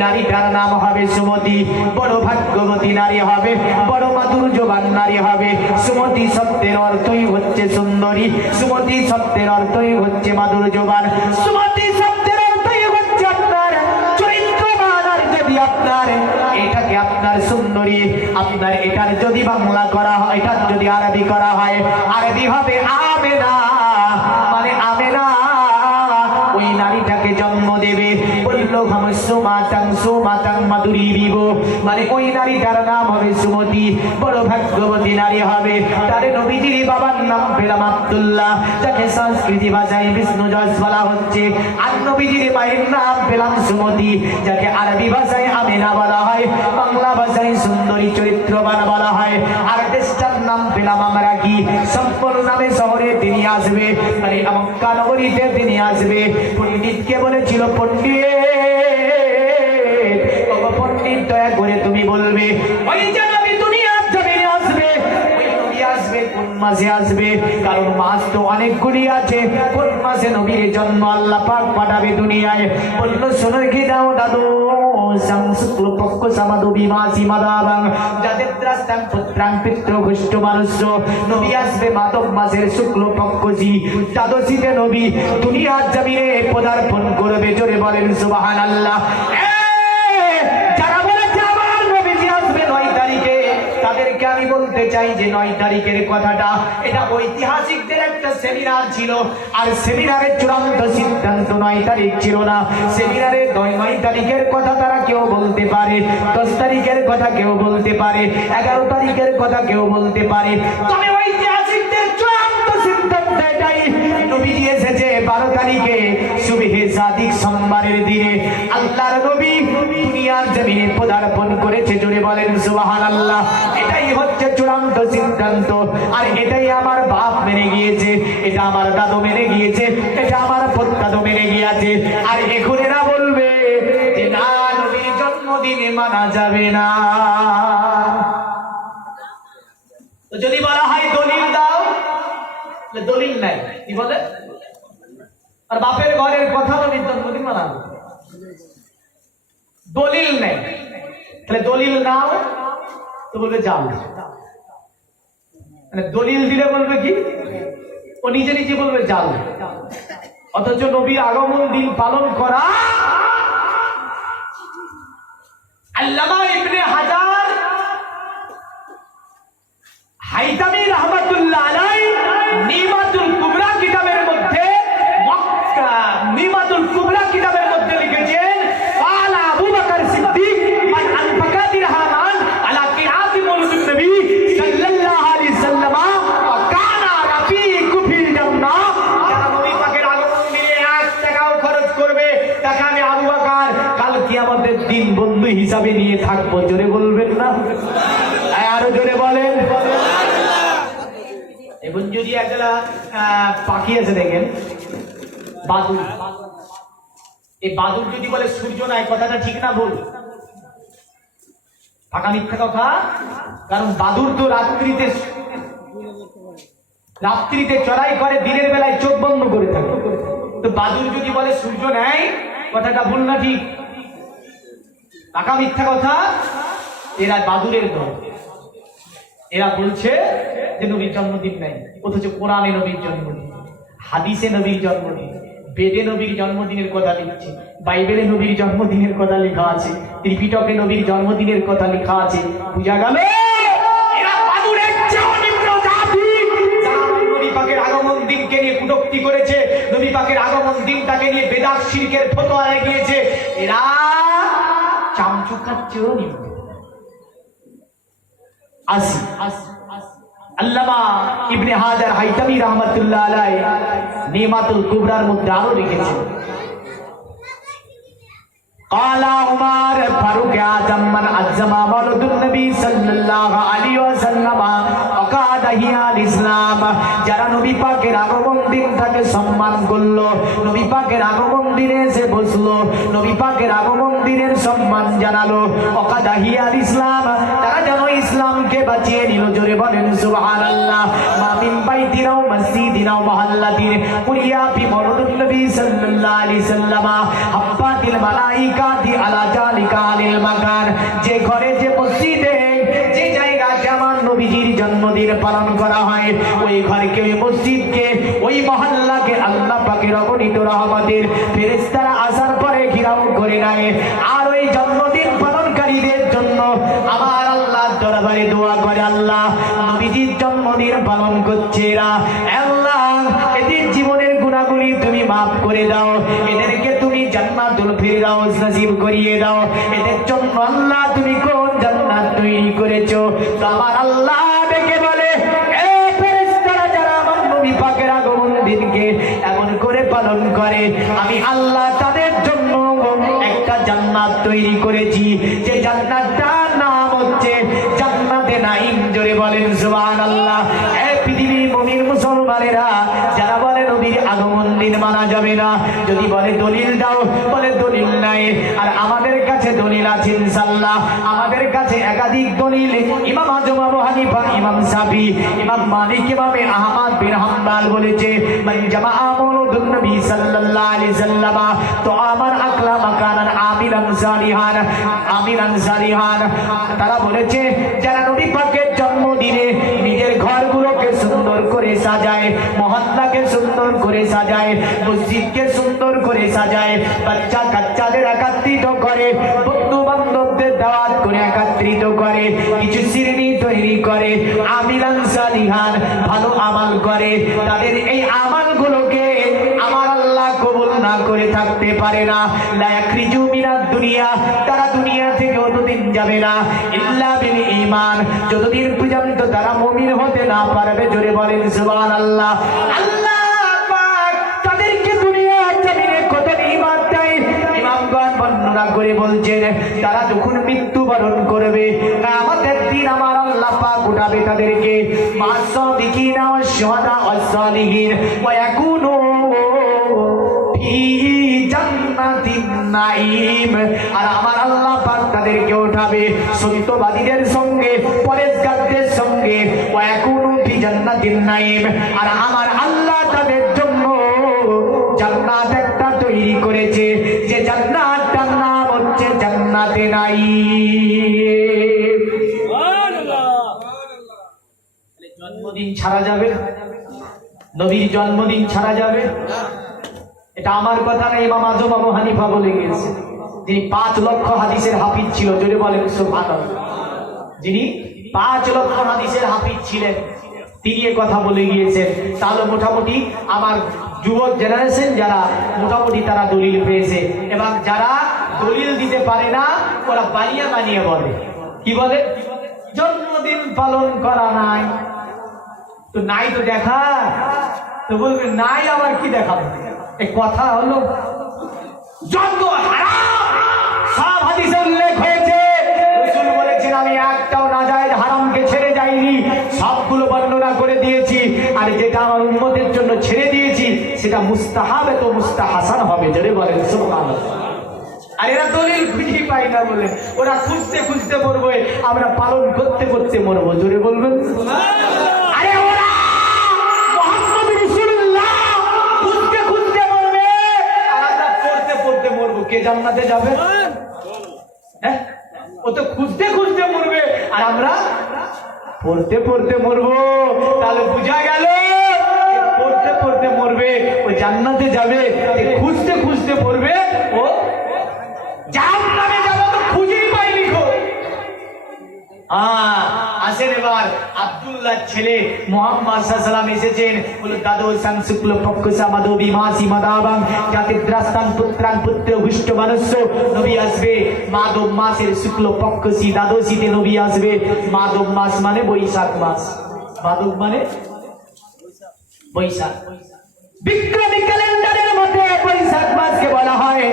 নারীটার নাম হবে সুমতি। বড় ভাগ্যবতী নারী হবে, বড় মাধুর্যবান নারী হবে। সুমতি শব্দের অর্থই হচ্ছে সুন্দরী, সুমতি শব্দের অর্থই হচ্ছে মাধুর্যবান, সুমতি শব্দের অর্থই হচ্ছে আপনার চরিত্রবান। আর যদি আপনার এটাকে আপনার সুন্দরী, আপনার এটার যদি বাংলা করা হয়, এটার যদি আরবি করা হয়, আরবি হবে আমেনা, মানে আমেনা ওই নারীটাকে জন্ম দেবে। বললো সুমাতাং মাধুরী দিব, মানে ওই নারীটার নাম হবে সুমতি, বড় ভাগ্যবতী নারী হবে। তার নবীজির বাবার নাম পেলাম আব্দুল্লাহ, যাকে সংস্কৃতি ভাষায় বিষ্ণু যশ বলা হচ্ছে। আর নবীজির মায়ের নাম পেলাম সুমতি, যাকে আরবি ভাষায় আমেনা বলা হয়, বাংলা ভাষায় সুন্দরী চরিত্রবান বলা হয়। আর দেশটার নাম পেলাম আমরা কি, সম্পূর্ণ নামে শহরে তিনি আসবে, মানে মক্কা নগরীতে তিনি আসবে। পণ্ডিতকে বলেছিল, পণ্ডিত দয়া করে তুমি বলবে ওই যে নবী দুনিয়ার জমিনে আসবে, ওই নবী আসবে কোন মাসে আসবে? কারণ মাস তো অনেকগুলি আছে, কোন মাসে নবীর জন্ম আল্লাহ পাক পাঠাবে দুনিয়ায়? বলল শোনো কি দাও দাদু, শুক্লপক্ষ সামাদু বিমাসি মাদাবাং যাদের দ্রাস্তাং পুত্রাং পিতৃ ঘুষ্ট মানুষ, নবী আসবে মাধব মাসের শুক্লপক্ষজি দ্বাদশীতে নবী দুনিয়ার জমিনে পদার্পণ করবে। জোরে বলেন সুবহানাল্লাহ। তাদেরকে আমি বলতে চাই যে 9 তারিখের কথাটা এটা ঐতিহাসিকদের একটা সেমিনার ছিল, আর সেমিনারের চূড়ান্ত সিদ্ধান্ত 9 তারিখ ছিল না। সেমিনারে 9 তারিখের কথা তারা কেউ বলতে পারে, 10 তারিখের কথা কেউ বলতে পারে, 11 তারিখের কথা কেউ বলতে পারে, তবে ঐতিহাসিকদের চূড়ান্ত সিদ্ধান্ত এটাই, নবীজি এসেছে 12 তারিখে সুবহে সাদিক সোমবারের দিনে। আল্লাহর নবী দুনিয়ার জমিনে পদার্পণ করেছে। জোরে বলেন সুবহানাল্লাহ। এটাই হচ্ছে চূড়ান্ত সিদ্ধান্ত, আর এটাই আমার বাপ মেনে গিয়েছে, এটা আমার দাদু মেনে গিয়েছে, এটা আমার দাদু মেনে গিয়েছে। আর এখন এরা বলবে যে না, নবীর জন্মদিনে মানা যাবে না। তো যদি বলা হয় দলিল দাও, দলিল নাই, কি বলে? আর বাপের ঘরের কথা নবীর জন্মদিন মানাবে, দলিল নেই। তাহলে দলিল নাও তো বলবে যাও, মানে দলিল দিলে বলবে কি, ও নিজে নিজে বলবে যাও। অথচ নবীর আগমন দিন পালন করা। আল্লামা ইবনে হাজার হাইতামি রাহমাতুল্লাহ আলাইহি নিমাতুল কুবরা কিতাবের মধ্যে, নিমাতুল কুবরা কিতাবের মধ্যে লিখেছেন, ক্বালা আবু বকর সিদ্দিক মান আনফাকা দিরহামান আলা কিরাতি মওলিদুন নবী সাল্লাল্লাহু আলাইহি ওয়াসাল্লাম ওয়া কানা রাফিকু ফিল জান্নাহ। যারা নবী পাকের আগমন দিনে 1 টাকাও খরচ করবে, তাকে আমি আবু বকর কাল কিয়ামতের দিন বন্ধু হিসাবে নিয়ে থাকবো। জোরে বলবেন না? আরো জোরে বলেন। এবং যদি একটা পাখি আছে দেখেন, বাদুড়, এই বাদুড় যদি বলে সূর্য নাই, কথাটা ঠিক না ভুল? ফাঁকা মিথ্যা কথা। কারণ বাদুড় তো রাত্রিতে চড়াই করে, দিনের বেলায় চোখ বন্ধ করে থাকে। তো বাদুড় যদি বলে সূর্য নাই, কথাটা ভুল না ঠিক? ফাঁকা মিথ্যা কথা। এরা বাদুড়ের দল, এরা বলছে যে নবীর জন্মদিন নাই, অথচ কোরআনে নবীর জন্মদিন, হাদিসে নবীর জন্মদিন, বেদে নবীর জন্মদিনের কথা লিখছে, বাইবেলে নবীর জন্মদিনের কথা লেখা আছে, ত্রিপিটকে নবীর জন্মদিনের কথা লেখা আছে। বুঝা গেল? এরা বাদুড়ের চেয়েও নিম্ন জাতি, যারা নবী পাকের আগমন দিনকে নিয়ে কটূক্তি করেছে, নবী পাকের আগমন দিনটাকে নিয়ে বেদাত শিরকের ফতোয়া লাগিয়েছে। এরা চামচুকার চেয়েও নিম্ন। আল্লামা ইবনে হাজার হাইতামি রাহমাতুল্লাহ আলাইহি নিমাতুল কুবরার মধ্যে আরো লিখেছেন, ক্বালা উমর ফারুক আযম মান আযমা মাওলিদুন নবী সাল্লাল্লাহু আলাইহি ওয়াসাল্লাম ওয়া কাদ দাহিয়াল ইসলাম, যারা নবী পাকের আগমন দিনটাকে সম্মান করলো, নবী পাকের আগমন দিনে এসে বসলো, নবী পাকের আগমন দিনের সম্মান জানালো, দাহিয়াল ইসলাম, তারা যেন ইসলামকে বাঁচিয়ে নিল। জোরে বলেন সুবহানাল্লাহ। মা মিন বাইতিন আও মসজিদিন আও মুহাল্লাতিন কুরিয়া ফি মওলিদিন নবী সাল্লাল্লাহু আলাইহি সাল্লাম হাফাতিল মালাইকাতি আলা জালিকা আলিল মাকান, যে ঘরে, যে মসজিদে, যে জায়গাতে আমার নবীজির জন্মদিন পালন করা হয়, ওই ঘরকে, ওই মসজিদকে, ওই মহল্লাকে আল্লাহ পাকের অগণিত রহমতের ফেরেশতারা আসার পরে ঘিরাও করে নেয়। আর ওই জন্মদিন পালনকারীদের জন্য আমার আল্লাহ দরবারে দোয়া করে, আল্লাহ নবীজির জন্মদিন পালন করছে এরা, আল্লাহ এদের জীবনের গুনাহগুলি তুমি মাফ করে দাও, এদেরকে তুমি জান্নাতুল ফিরদাউস নসিব করিয়ে দাও। এদের জন্য আল্লাহ তুমি কোন জান্নাত তৈরি করেছো? তো আমার আল্লাহ ডেকে বলে, এ ফেরেশতারা যারা আমার নবী পাকের আগমন দিনকে এমন করে পালন করে, আমি আল্লাহ তাদের জন্য একটা জান্নাত তৈরি করেছি, যে জান্নাতটার নাম হচ্ছে জান্নাতে নাঈম। জোরে বলেন সুবহানাল্লাহ। এই পৃথিবীর মুমিন মুসলমানেরা যারা বলে নবীর আগমন দিন মানা যাবে না, যদি বলে দলিল দাও, বলে দলিল নাই। আর আমাদের কাছে দলিল আছে ইনশাআল্লাহ, আমাদের কাছে একাধিক দলিল। ইমাম আজম আবু হানিফা, ইমাম শাফি, ইমাম মালিক, ইমাম আহমদ বিন হাম্বল বলেছে, মান জামাআ মাউলুদুন নবী সাল্লাল্লাহু আলাইহি সাল্লাম তো আমার আকলা মাকানান আমিরান সালিহান, আমিরান সালিহান। তারা বলেছে যারা নবী পাকের জন্মদিনে নিজের ঘরগুলোকে সুন্দর করে সাজায়, মহল্লাকে সুন্দর করে সাজায়, মসজিদকে সুন্দর করে সাজায়, বাচ্চা কাচ্চাদের একত্রিত করে, বন্ধু বান্ধবদের দাওয়াত করে একত্রিত করে, কিছু শিরনি তৈরি করে, আমিরান সালিহান, ভালো আমল করে, তাদের এই আমলগুলোকে আমার আল্লাহ কবুল না করে থাকতে পারে না। লা ইয়াখরিজু মিনাদ দুনিয়া, তারা দুনিয়া থেকে অতদিন যাবে না, ইল্লা বিল ঈমান, যতদিন পর্যন্ত তারা মুমিন হতে না পারবে। জোরে বলেন সুবহানাল্লাহ। আল্লাহ পাক তাদেরকে দুনিয়ার জমিনে কত নিয়ামত দেয়, ইমামগণ বর্ণনা করে বলছেন, তারা যখন মৃত্যুবরণ করবে, কিয়ামতের দিন আমার আল্লাহ পাক উঠাবে তাদেরকে, মাসাদিকিনা ওয়াস শুহাদা ওয়াস সালিহিন ওয়া ইয়াকুনু ফি জান্নাতিন নাঈম। আর আমার আল্লাহ পাক তাদেরকে উঠাবে সত্যবাদীদের সঙ্গে, পরেজগারদের সঙ্গে, ওয়া ইয়াকুনু ফি জান্নাতিন নাঈম। আর আমার আল্লাহ তাদের জন্য জান্নাত একটা তৈরি করেছে, যে জান্নাতটার নাম হচ্ছে জান্নাতে নাঈম। জন্মদিন ছাড়া যাবে, নবীর জন্মদিন ছাড়া যাবে? এটা আমার কথা না, ইমাম আজম আবু হানিফা বলে গিয়েছে, যিনি 5 লক্ষ হাদিসের হাফিজ ছিল। জোরে বলেন সুবহানাল্লাহ। যিনি 5 লক্ষ হাদিসের হাফিজ ছিলেন, তিনি এ কথা বলে গিয়েছেন। তাহলে মোটামুটি আমার যুবক জেনারেশন যারা মোটামুটি তারা দলিল পেয়েছে, এবং যারা দলিল দিতে পারে না ওরা বানিয়ে বানিয়ে বলে, কি বলে? জন্মদিন পালন করা নাই। তো নাই তো দেখা, তো বলবে নাই আবার কি দেখাবো? এই কথা হলো যত হারাম সব হাদিসে উল্লেখ হয়েছে। রাসূল বলেছেন আমি একটাও নাজায়েজ হারামকে ছেড়ে যাইনি, সবগুলো বর্ণনা করে দিয়েছি। আর যেটা আমার উম্মতের জন্য ছেড়ে দিয়েছি সেটা মুস্তাহাব তো মুস্তাহাসান হবে। জোরে বলেন সুবহানাল্লাহ। আর এরা দলিল খুঁজে পাই না বলে ওরা খুঁজতে খুঁজতে মরবে, আমরা পালন করতে করতে মরবো। জোরে বলবেন সুবহানাল্লাহ। আরে ওরা মুহাম্মদ রাসূলুল্লাহ খুঁজতে খুঁজতে মরবে, আর আমরা পড়তে পড়তে মরবো। কে জান্নাতে যাবে? হ্যাঁ, ও তো খুঁজতে খুঁজতে মরবে, আর আমরা পড়তে পড়তে মরবো। তাহলে বোঝা গেল পড়তে পড়তে মরবে ও জান্নাতে যাবে, খুঁজতে খুঁজতে মরবে ও জাহান্নামে যাবে। তো খুঁজেই পাইনি গো। আসেন এবার আব্দুল্লাহ ছেলে মুহাম্মদ সাল্লাল্লাহু আলাইহি ওয়াসাল্লাম এসেছেন, বলে দাদু সান শুক্ল পক্ষসা মাধবী মাসি মাদাবাং যাতে দ্রাস্তান পুত্রান পুত্র হুষ্ট মানুষ্য নবী আসবে। মাধব মাসের শুক্ল পক্ষসি দ্বাদশীতে নবী আসবে। মাধব মাস মানে বৈশাখ মাস, মাধব মানে বৈশাখ। বিক্রমী ক্যালেন্ডারের মধ্যে বৈশাখ মাসকে বলা হয়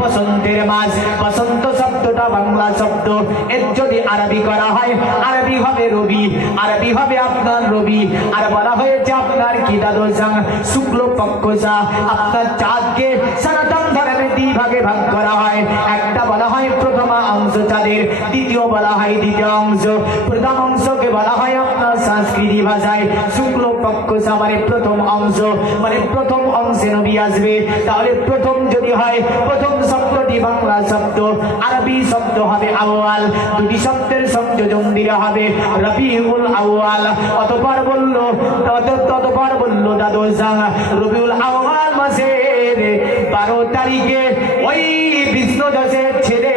বসন্তের মাস। বসন্ত শব্দটা 14টা বাংলা শব্দ। এর যদি আরবি করা হয়, আরবি হবে রবি, আরবি হবে আপনার রবি। আর বলা হয়েছে আপনার কি দাদু সাং শুক্ল পক্ষসা, আপনার চাঁদকে সনাতন ধর্মে 2 ভাগে ভাগ করা হয়। একটা বলা হয় প্রথম অংশ চাঁদের, দ্বিতীয় বলা হয় দ্বিতীয় অংশ। প্রথম অংশকে বলা হয় আপনার সংস্কৃতি ভাষায় শুক্ল পক্ষসা, মানে প্রথম অংশ, মানে প্রথম অংশে নবী আসবে। তাহলে প্রথম যদি হয়, প্রথম শব্দটি বাংলা শব্দ, আরবি শব্দ হবে আউয়াল। 2টি শব্দের সংযোজন দিলে হবে রবিউল আউয়াল। অতঃপর বলল দাদু সাং রবিউল আউয়াল মাসের 12 তারিখে ওই বিষ্ণু দশের ছেলে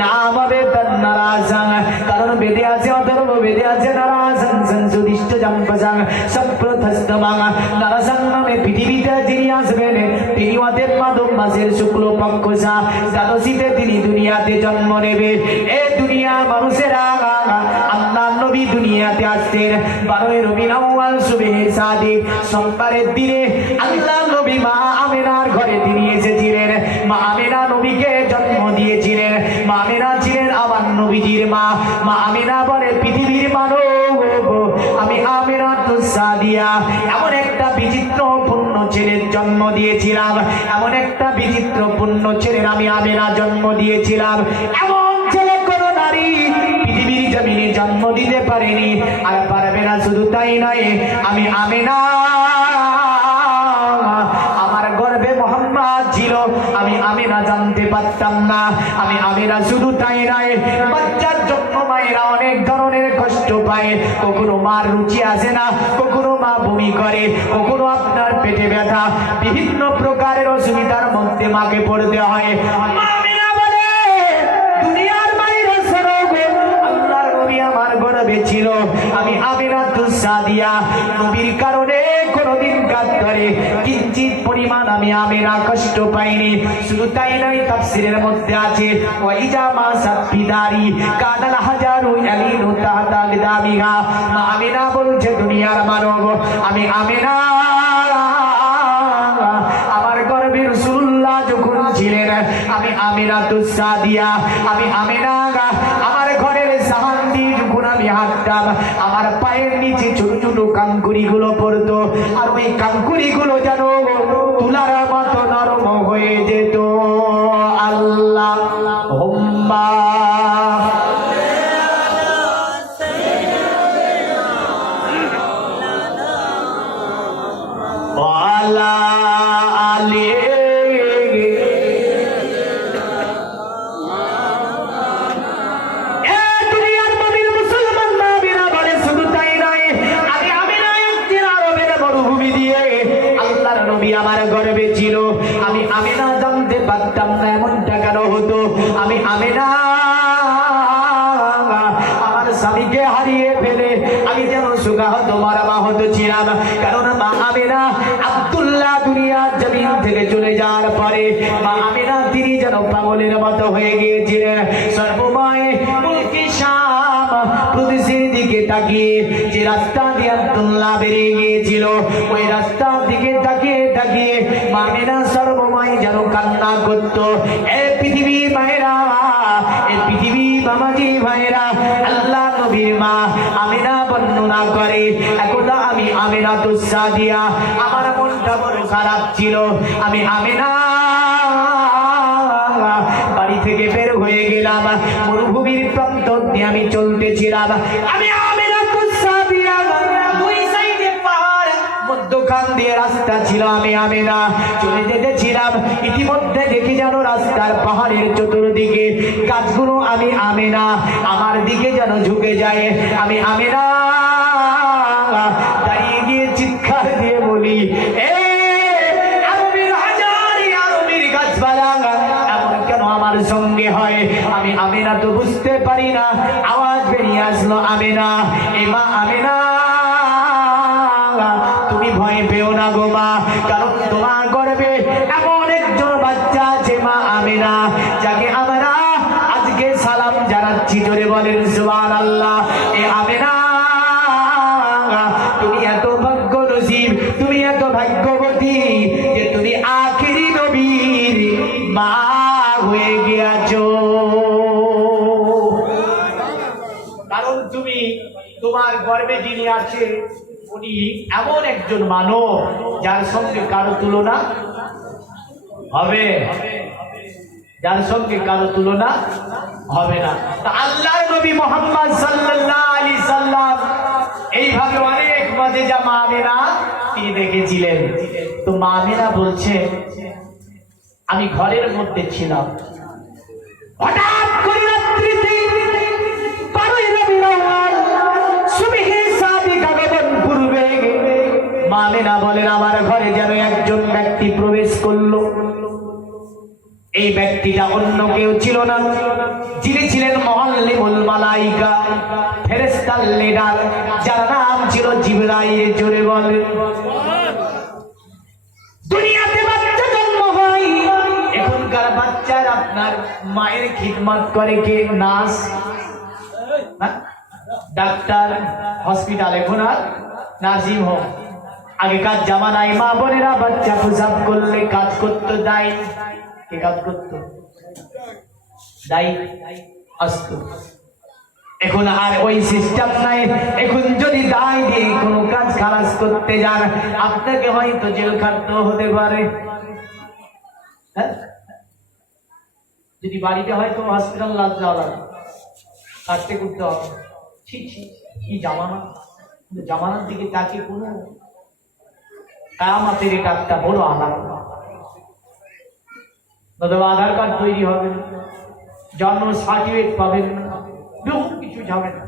নাম হবে তার নারাসাং। কারণ বেদে আছে, অথর্ব বেদে আছে নারাসাং সংসুদিষ্ট জম্পসাং সম্প্রথস্তমাং। নারাসাং নামে পৃথিবীতে যিনি আসবেন তিনি ওদের মাধব মাসের শুক্ল পক্ষসা দ্বাদশীতে তিনি দুনিয়াতে জন্ম নেবে। এ দুনিয়া মানুষেরা আল্লাহ নবী দুনিয়াতে আসছেন 12 রবিউল আউয়াল সুবে সাদিক সোমবারের দিনে। আল্লাহ নবী মা আমেনার ঘরে তিনি এসেছিলেন। মা আমেনা নবীকে জন্ম দিয়েছিলেন। মা আমেনা ছিলেন আমার নবীজির মা। মা আমেনা বলে পৃথিবীর মানব আমি আমেনা তো সাদিয়া এমন একটা বিচিত্রপূর্ণ ছেলের জন্ম দিয়েছিলাম, এমন একটা বিচিত্রপূর্ণ ছেলের আমি আমেনা জন্ম দিয়েছিলাম। এমন ছেলে কোন নারী পৃথিবীর জমিনে জন্ম দিতে পারেনি, আর পারবে না। শুধু তাই নয়, আমি আমেনা আমার গর্ভে মোহাম্মদ ছিল, আমি আমেনা জানতে পারতাম না। আমি আমেনা শুধু তাই নয়, বাচ্চার জন্য মায়েরা অনেক ধরনের কষ্ট পায়। কখনো মার রুচি আসে না, কখনো মা বমি করে, কখনো আপনার পেটে ব্যথা, বিভিন্ন প্রকারের অসুবিধার মধ্যে মাকে পড়তে হয়। মা আমেনা বলে দুনিয়ার মায়েরা সরব আল্লাহর নবী আমার গর্ভে ছিল। আমি আমেনা তো সাদিয়া নবীর কারণে কোনদিন কাজ করে কিঞ্চিত পরিমাণ আমি আমেনা কষ্ট পাইনি। শুধু তাই নয়, তাফসীরের মধ্যে আছে ওয়াইজা মা সাফিদারি কাদাল হাজারু আলিনু তাহতা গদামিহা। মা আমেনা বলছে দুনিয়ার মানব আমি আমেনা আমার গর্ভে রাসূলুল্লাহ যখন ছিলেন, আমি আমেনা তো সাদিয়া, আমি আমেনা আমার ঘরের সাহান দিয়ে যখন আমি হাঁটতাম আমার পায়ের নিচে ছোট ছোট কাঙ্কুরি গুলো পড়তো, আর ওই কাঙ্কুরি গুলো যেন তুলার মতো নরম হয়ে যেত। আল্লাহ হুম্মা ওয়ালা আলী। আমার গর্বে ছিল, আমি আমেনা জানতে পারতাম না এমনটা কেন হতো। আমি আমেনা আমার স্বামীকে হারিয়ে ফেলে আমি যেন সুগাহত মারামাহত ছিলাম। কারণ মা আমেনা আব্দুল্লাহ দুনিয়ার জমিন থেকে চলে যাওয়ার পরে মা আমেনা তিনি যেন পাগলের মতো হয়ে গিয়েছিলেন। সর্বময় মুলকি শাম প্রদেশের দিকে তাকিয়ে যে রাস্তা দিয়ে আব্দুল্লাহ বেরিয়ে গিয়েছিল, ওই রাস্তার দিকে তাকিয়ে তাকিয়ে মা আমেনা সর্বময় যেন কান্না করত। এ পৃথিবীর মায়েরা, এ পৃথিবীর মামাজি ভাইরা, আল্লাহ নবীর মা আমেনা বর্ণনা করে একদা আমি আমেনা তো সাদিয়া আমার মনটা বড় খারাপ ছিল। আমি আমেনা বাড়ি থেকে বের হয়ে গেলাম, মরুভূমির প্রান্ত দিয়ে আমি চলতেছিলাম। আমি আমেনা তো সাদিয়া দুই সাইডে পাহাড়, মধ্যখান দিয়ে রাস্তা ছিল। আমি আমেনা চলে যেতেছিলাম, ইতিমধ্যে দেখি যেন রাস্তার পাহাড়ের চতুর্দিকে গাছগুলো আমি আমেনা আমার দিকে যেন ঝুঁকে যায়। আমি আমেনা দাঁড়িয়ে গিয়ে চিৎকার দিয়ে বলি, এ আরবির হাজারি আরবির গাছপালা এমন কেন আমার সঙ্গে হয়? আমি আমেনা তো বুঝতে পারি না। আওয়াজ বেরিয়ে আসলো, আমেনা, এ মা আমেনা তুমি ভয় পেও না গো মা, কারণ তোমার গর্ভে এমন একজন বাচ্চা আছে মা আমেনা, যাকে আমরা আজকে সালাম জানাচ্ছি। জোরে বলেন সুবহানাল্লাহ। এ আমেনা তুমি এত ভাগ্য নসিব, তুমি এত ভাগ্যবতী যে তুমি আখিরি নবীর মা হয়ে গিয়েছো। তোমার গর্ভে যিনি আছে উনি এমন একজন মানব যার সঙ্গে কারো তুলনা হবে, যার সঙ্গে কারো তুলনা হবে না। তা আল্লাহর নবী মুহাম্মদ সাল্লাল্লাহু আলাইহি সাল্লাম এইভাবে অনেক মুজিজা মা আমিনা তিনি দেখেছিলেন। তো মা আমিনা বলছে আমি ঘরের মধ্যে ছিলাম, হঠাৎ করে রাত্রিতে 12 রবিউল আউয়াল সুবহে সাদিক আগমন পূর্বে মা আমিনা বলেন আমার ঘরে যেন একজন ব্যক্তি প্রবেশ করলো। এই ব্যক্তিটা অন্য কেউ ছিল না, যিনি ছিলেন মুআল্লিমুল মালাইকা, ফেরেশতার লিডার, যার নাম ছিল জিবরাইল। জোরে বলেন। দুনিয়াতে বাচ্চা জন্ম হয়, এখনকার বাচ্চারা আপনার মায়ের খিদমত করে কে? নার্স, ডাক্তার, হসপিটাল, এখন আর নার্সিং হোম। আগেকার জামানায় মা বোনেরা বাচ্চা প্রসব করলে কাজ করতো দায়, কে কাজ করতো? দায়ী আসতো। এখন আর ওই সিস্টেম নাই। এখন যদি দায় দিয়ে কোনো কাজ খালাস করতে যান আপনাকে হয়তো জেল খাটতেও হতে পারে। যদি বাড়িতে হয়তো হসপিটাল যাওয়া লাগে, কাটতে করতে হবে। ঠিক কি জামানা, জামানার দিকে তাকে কোনো কায়ামাতের এটা একটা বড় আলাদা। আধার কার্ড তৈরি হবে, জন্ম সার্টিফিকেট পাবেন, বহু কিছু যাবে না।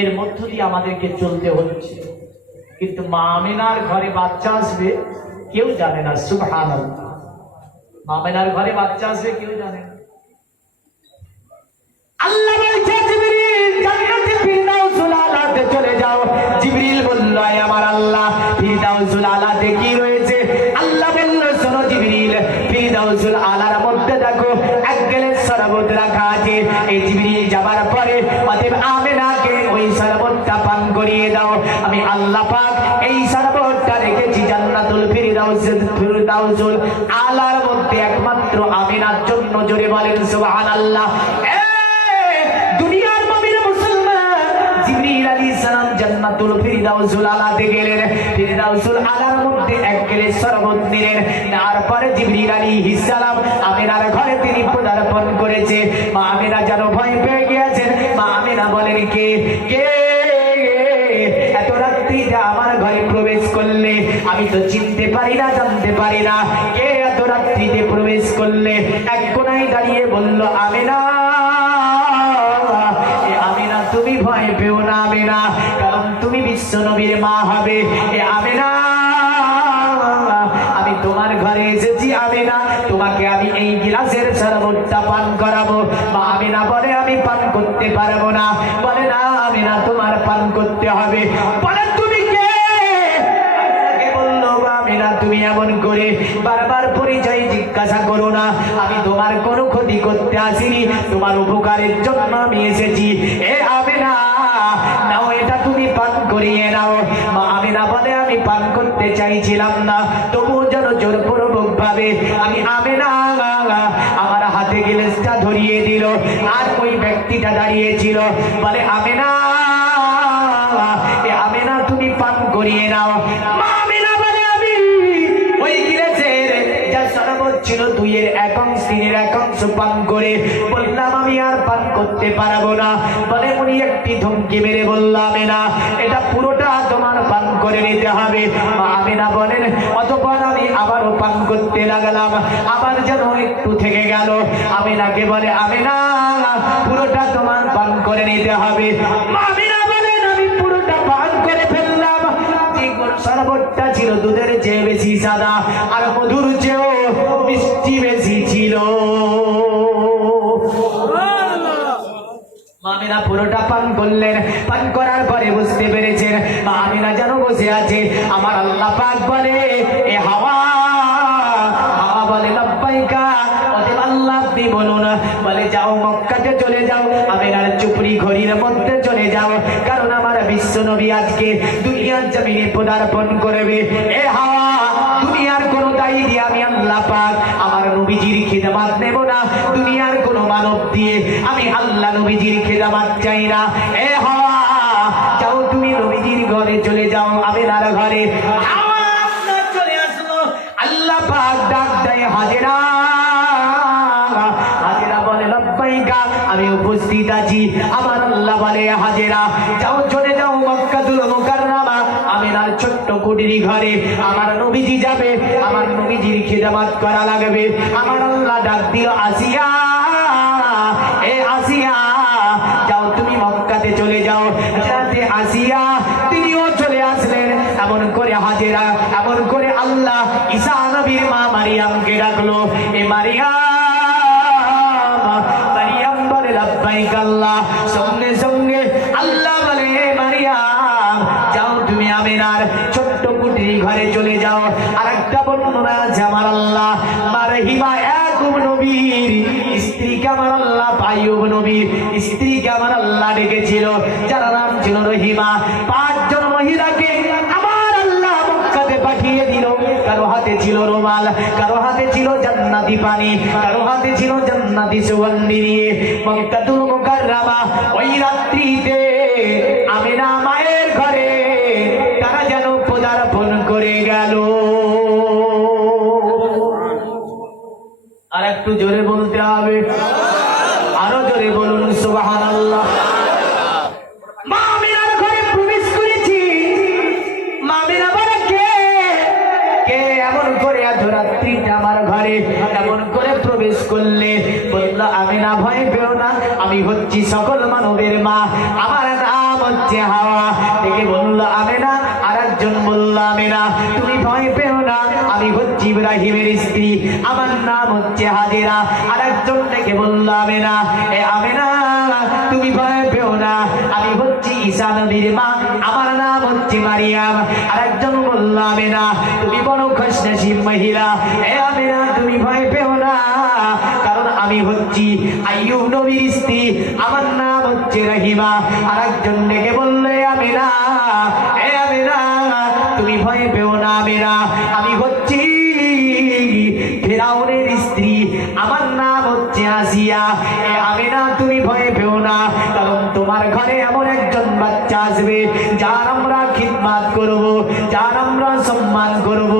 এর মধ্য দিয়ে আমাদেরকে চলতে হচ্ছে। কিন্তু মা আমিনার ঘরে বাচ্চা আসবে কেউ জানে না। সুবহানাল্লাহ। মা আমিনার ঘরে বাচ্চা আসবে কেউ জানে না। আল্লাহ বলছে জিবরিল জান্নাতে ফিরদাউসুল আলাতে চলে যাও। জিবরিল বলল আমার আল্লাহ ফিরদাউসুল আলাতে কি রয়েছে? আল্লাহ বলল শোনো জিবরিল, ফিরদাউসুল আলার মধ্যে দেখো এক গ্লাস শরবত রাখা আছে। এই জিবরিল যাবার পরে অতএব আমিনাকে ওই শরবতটা পান করিয়ে দাও। আমি আল্লাহ পাক এই শরবতটা রেখেছি জান্নাতুল ফিরদাউসুল আলার মধ্যে একমাত্র আমিনার জন্য। জোরে বলেন সুবহানাল্লাহ। দুনিয়ার মুমিন মুসলমান জিবরিল আলাইহিস সালাম জান্নাতুল ফিরদাউসুল আলাতে গেলেন। ফিরদাউসুল আলার মধ্যে এক গ্লাস শরবত নিলেন। তারপরে জিবরিল আলাইহিস সালাম আমিনার ঘরে তিনি পদার্পণ করেছে। মা আমিনা যেন ভয় পেয়ে গিয়েছেন। মা আমিনা বলেন কে কে এত রাত্রিতে আমার ঘরে প্রবেশ করলে? আমি তো চিনতে পারি না, জানতে পারি না কে এত রাত্রিতে প্রবেশ করলে। এক কোনায় দাঁড়িয়ে বলল আমিনা, আমিনা তুমি ভয় পেও না আমিনা, কারণ তুমি বিশ্ব নবীর মা হবে। আমিনা আমি তোমার ঘরে এসেছি আমিনা, তোমাকে আমি এই গিলাসের শরবতটা পান করাবো। মা আমিনা বলে আমি পান করতে পারবো না। বলে না আমিনা তোমার পান করতে হবে। বলে তুমি কে? বললো আমিনা তুমি এমন করে বারবার পরিচয় জিজ্ঞাসা করো না। আমি তোমার কোনো ক্ষতি করতে আসিনি, তোমার উপকারের জন্য আমি এসেছি। এ আমিনা নাও এটা তুমি পান করিয়ে নাও। মা আমিনা বলে আমি পান করতে চাইছিলাম না, তবুও যেন জোরপূর্বক ভাবে আমি আমিনা আমার হাতে গ্লাসটা ধরিয়ে দিল। আর ওই ব্যক্তিটা দাঁড়িয়েছিল বলে আমিনা আমিনা তুমি পান করিয়ে নাও। মা আমিনা বলে আমি ওই গ্লাসের যা শরবত ছিল 2/1 পান করে বললাম আমি আর পান করতে পারবো না। বলে উনি একটি ধমকি মেরে বললাম আমিনা এটা পুরোটা তোমার পান করে নিতে হবে। মা আমিনা বলেন অতঃপর আমি আবারও পান করতে লাগলাম, আবার যেন একটু থেকে গেল। আমিনাকে বলে আমিনা পুরোটা তোমার পান করে নিতে হবে। মা আমিনা বলেন আমি পুরোটা পান করে ফেললাম। শরবতটা ছিল দুধের চেয়ে বেশি সাদা আর মধুর চেয়েও মিষ্টি বেশি ছিল। মা আমিনা পুরোটা পান করলেন। পান করার পরে বুঝতে পেরেছেন মা আমিনা যেন বসে আছে। আমার আল্লাহ পাক বলে এ হাওয়া, হাওয়া বলে লাব্বাইকা। অতএব আল্লাহ আপনি বলুন, বলে যাও মক্কাতে চলে যাও, আমিনার চুপড়ি ঘড়ির মধ্যে চলে যাও, কারণ আমার বিশ্ব নবী আজকে দুনিয়ার জমিনে পদার্পণ করবে। এ হাওয়া দুনিয়ার কোন দায়ী দিয়ে আমি আল্লাহ পাক আমার নবীজির খিদমত নেব না। দুনিয়ার কোন মানব দিয়ে আমি আল্লাহ নবীজির খিদমত চাই না। এ হাওয়া যাও আমিনার ঘরে। আওয়াজ চলে আসলো, আল্লাহ পাক ডাক দেয় হাজেরা। হাজেরা বলে লব্বাইকা, আমি উপস্থিত আছি। আমার আল্লাহ বলে হাজেরা যাও, চলে যাও মক্কাতুল মুকাররমা আমিনার ছোট্ট কুটির ঘরে। আমার নবীজি যাবে, আমার নবীজির খিদমত করা লাগবে। আমার আল্লাহ ডাক দিল আসিয়া, এ আসিয়া যাও তুমি মক্কাতে চলে যাও। যাতে আসিয়া তিনিও চলে আসলেন। এমন করে হাজেরা, এমন করে আল্লাহ ঈসা নবীর মা মারিয়ামকে ডাকলো, এ মারিয়াম। মারিয়াম বলে লব্বাইক আল্লাহ। সঙ্গে সঙ্গে আল্লাহ বলে মারিয়াম যাও তুমি আমিনার ছোট্ট কুটির ঘরে চলে যাও। আর একটা বর্ণনা আছে আমার আল্লাহ মারহিমা ইয়াকুব নবীর স্ত্রীকে আমার আল্লাহ আইয়ুব নবীর স্ত্রীকে আমার আল্লাহ ডেকেছিল, যার নাম ছিল রহিমা। 5 জন মহিলাকে আমার আল্লাহ মক্কাতে পাঠিয়ে দিল। কারো হাতে ছিল রুমাল, কারো হাতে ছিল জান্নাতি পানি, কারো হাতে ছিল জান্নাতি সুগন্ধি নিয়ে মক্কাতুল মুকাররমা ওই রাত্রিতে আমিনা মায়ের ঘরে তারা যেন পদার্পণ করে গেল। আর একটু জোরে বলতে হবে, আরো জোরে বলুন সুবহানাল্লাহ। মা আমিনার ঘরে প্রবেশ করেছি। মা আমিনা বলে কে কে এমন করে এত রাত্রিতে আমার ঘরে এমন করে প্রবেশ করলে? বলল আমিনা ভয় পেও না, আমি হচ্ছি সকল মানবের মা, আমার নাম হচ্ছে হাওয়া। দেখে বলল আমিনা। আর একজন বলল আমিনা তুমি ভয় পেও না, আমি হচ্ছি ইব্রাহিমের স্ত্রী, আমার নাম হচ্ছে হাজেরা। আর একজন ডেকে বলল আমিনা, এ আমিনা তুমি ভয় পেও না, আমি হচ্ছি ঈসা নবীর মা, আমার নাম হচ্ছে মারিয়াম। আর একজন বলল আমিনা তুমি বড় খুশনসিব মহিলা, এ আমিনা তুমি ভয় পেও না, কারণ আমি হচ্ছি আইয়ুব নবীর স্ত্রী, আমার নাম হচ্ছে রহিমা। আর একজন ডেকে বললে আমিনা, এ আমিনা তুমি ভয় পেও না আমিনা, আমি হচ্ছি ফিরাউনের স্ত্রী, আমার নাম হচ্ছে আসিয়া। এ আমিনা তুমি ভয় পেও না, কারণ তোমার ঘরে এমন একজন বাচ্চা আসবে যার আমরা খিদমত করব, যার আমরা সম্মান করব,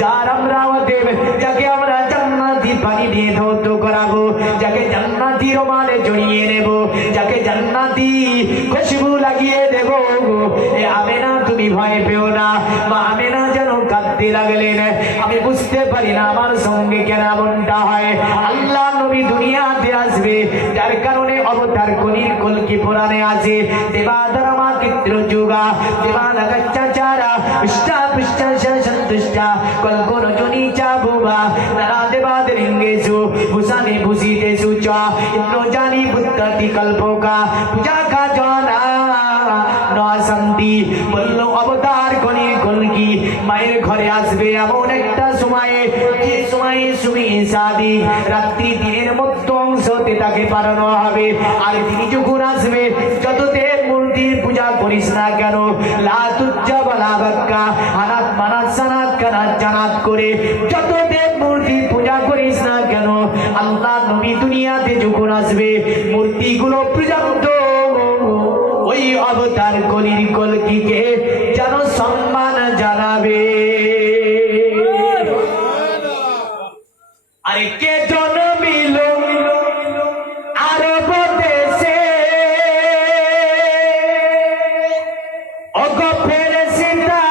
যার আমরা দেব, যাকে আমরা জান্নাতি পানি দিয়ে ধৌত করাবো, যাকে জান্নাতি রুমালে জড়িয়ে নেব, যাকে জান্নাতি খুশবু লাগিয়ে দেব। এ আমিনা তুমি ভয় পেও না। মা আমিনা যেন কাঁদতে লাগলেন। আমি বুঝতে পারি না আমার সঙ্গে কেন এমনটা হয়। আল্লাহ নবী দুনিয়াতে আসবে, যার কারণে অবতার কলকি পুরাণে আছে দেবাধর্মা চিত্র যুগা দেবানা কচ্চাচারা ইষ্টা পৃষ্ঠা সন্তুষ্টা কল্পন জনিচা বুবা নারা দেবাদরিঙ্গেষু ভূষানে ভূষিতেষু চ ইন্দ্র জানি বুদ্ধতি কল্পকা পূজা কা জনা শান্তি। বলল অবতার কলকি মায়ের ঘরে আসবে এমন একটা সময়ে, যে সময়ে সুমি সাদি রাত্রি দিনের মধ্য অংশতে তাকে পারানো হবে। আর তিনি যখন আসবে, যত দেব মূর্তির পূজা করিস না কেন, লা তুজ্জা বালা বাক্কা হানাত মানাত সানাত কানাত জানাত করে যত দেব মূর্তির পূজা করিস না কেন, আল্লাহ নবী দুনিয়াতে যখন আসবে মূর্তিগুলো পূজান্ত ওই অবতার কলকিকে যেন সম্মান জানাবে। আরে কে জন্মিল আরব দেশে, ওগো ফেরেশতা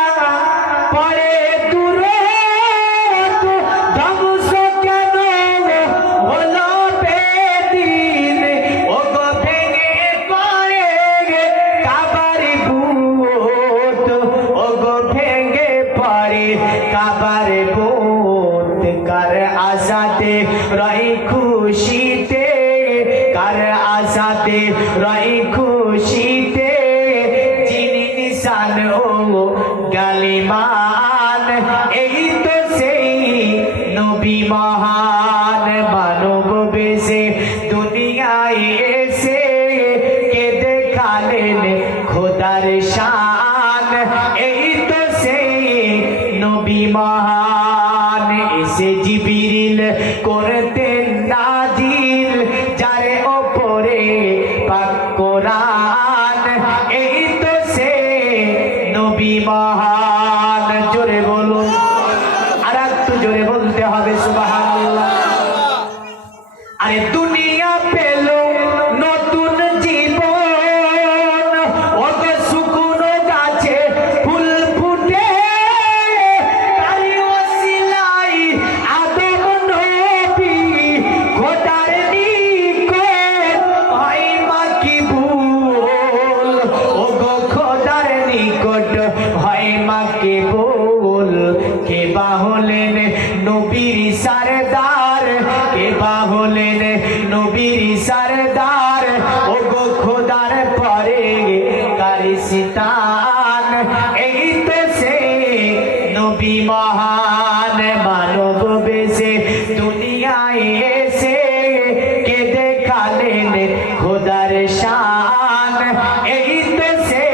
পড়ে দূরে, ধ্বংস কেন হলো বেদিন, ওগো ভেঙে পড়ে কাবার বুট, ওগো ভেঙে পড়ে কাবার বুট। কার আশাতে রই খুশিতে, কার আশাতে রই খুশিতে, যিনি নিশান ও গালিমান, এই তো সেই নবী মহান। মানব বেশে দুনিয়ায় এসে কে দেখালেন খোদার শান, এই তো সেই নবী মহান। এসে জিবরিল করতেন নাজিল যার ওপরে পাক কোরআন, এই তো সেই নবী মহান। সরদার ও গো খোদার পরে কারিস্তান এই তো সে নবী মহান মানব বেশে দুনিয়ায় এসে কে দেখালেন খোদার শান এই তো সে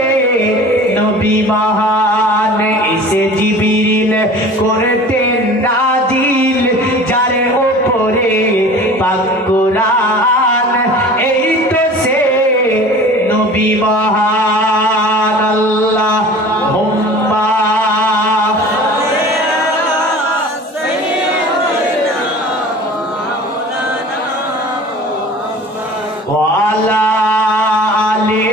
নবী মহান এসে জিবরিল করতেন নাজিল যার উপরে পাক কুরআন এই তো সে নবী মহান আল্লাহুম্মা ওয়া আলা আলি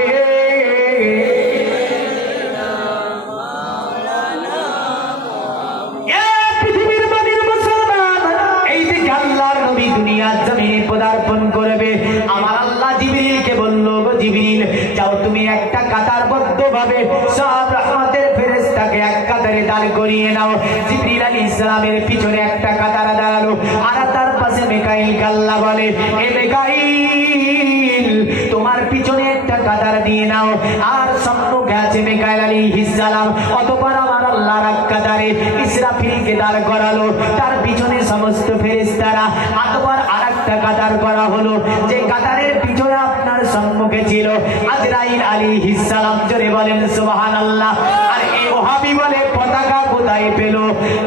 পদার্পণ করবে। আমার আল্লাহ জিবরিলকে বলল, গো জিবরিল যাও তুমি একটা কাতারবদ্ধ ভাবে সব রহমতের ফেরেশতাকে এক কাতারে দাঁড় করিয়ে নাও। জিবরিল আলাইহিস সালামের পিছনে একটা কাতার দাঁড়ালো, আর তার পাশে মিকাইল আল্লাহ বলে, এ মিকাইল তোমার পিছনে একটা কাতার দিয়ে নাও, আর সম্মুখে আছে মিকাইল আলাইহিস সালাম। অতঃপর আমার আল্লাহ এক কাতারে ইসরাফিলকে দাঁড় করালো, তার পিছনে সমস্ত ফেরেশতারা। অতঃপর আরেকটা কাতার করা হলো, যে কাতারের পিছনে আপনার সম্মুখে ছিল আজরাইল আলাইহিস সালাম। জোরে বলেন সুবহানাল্লাহ। আর এই ওহাবী বলে পতাকা কোথায় পেল?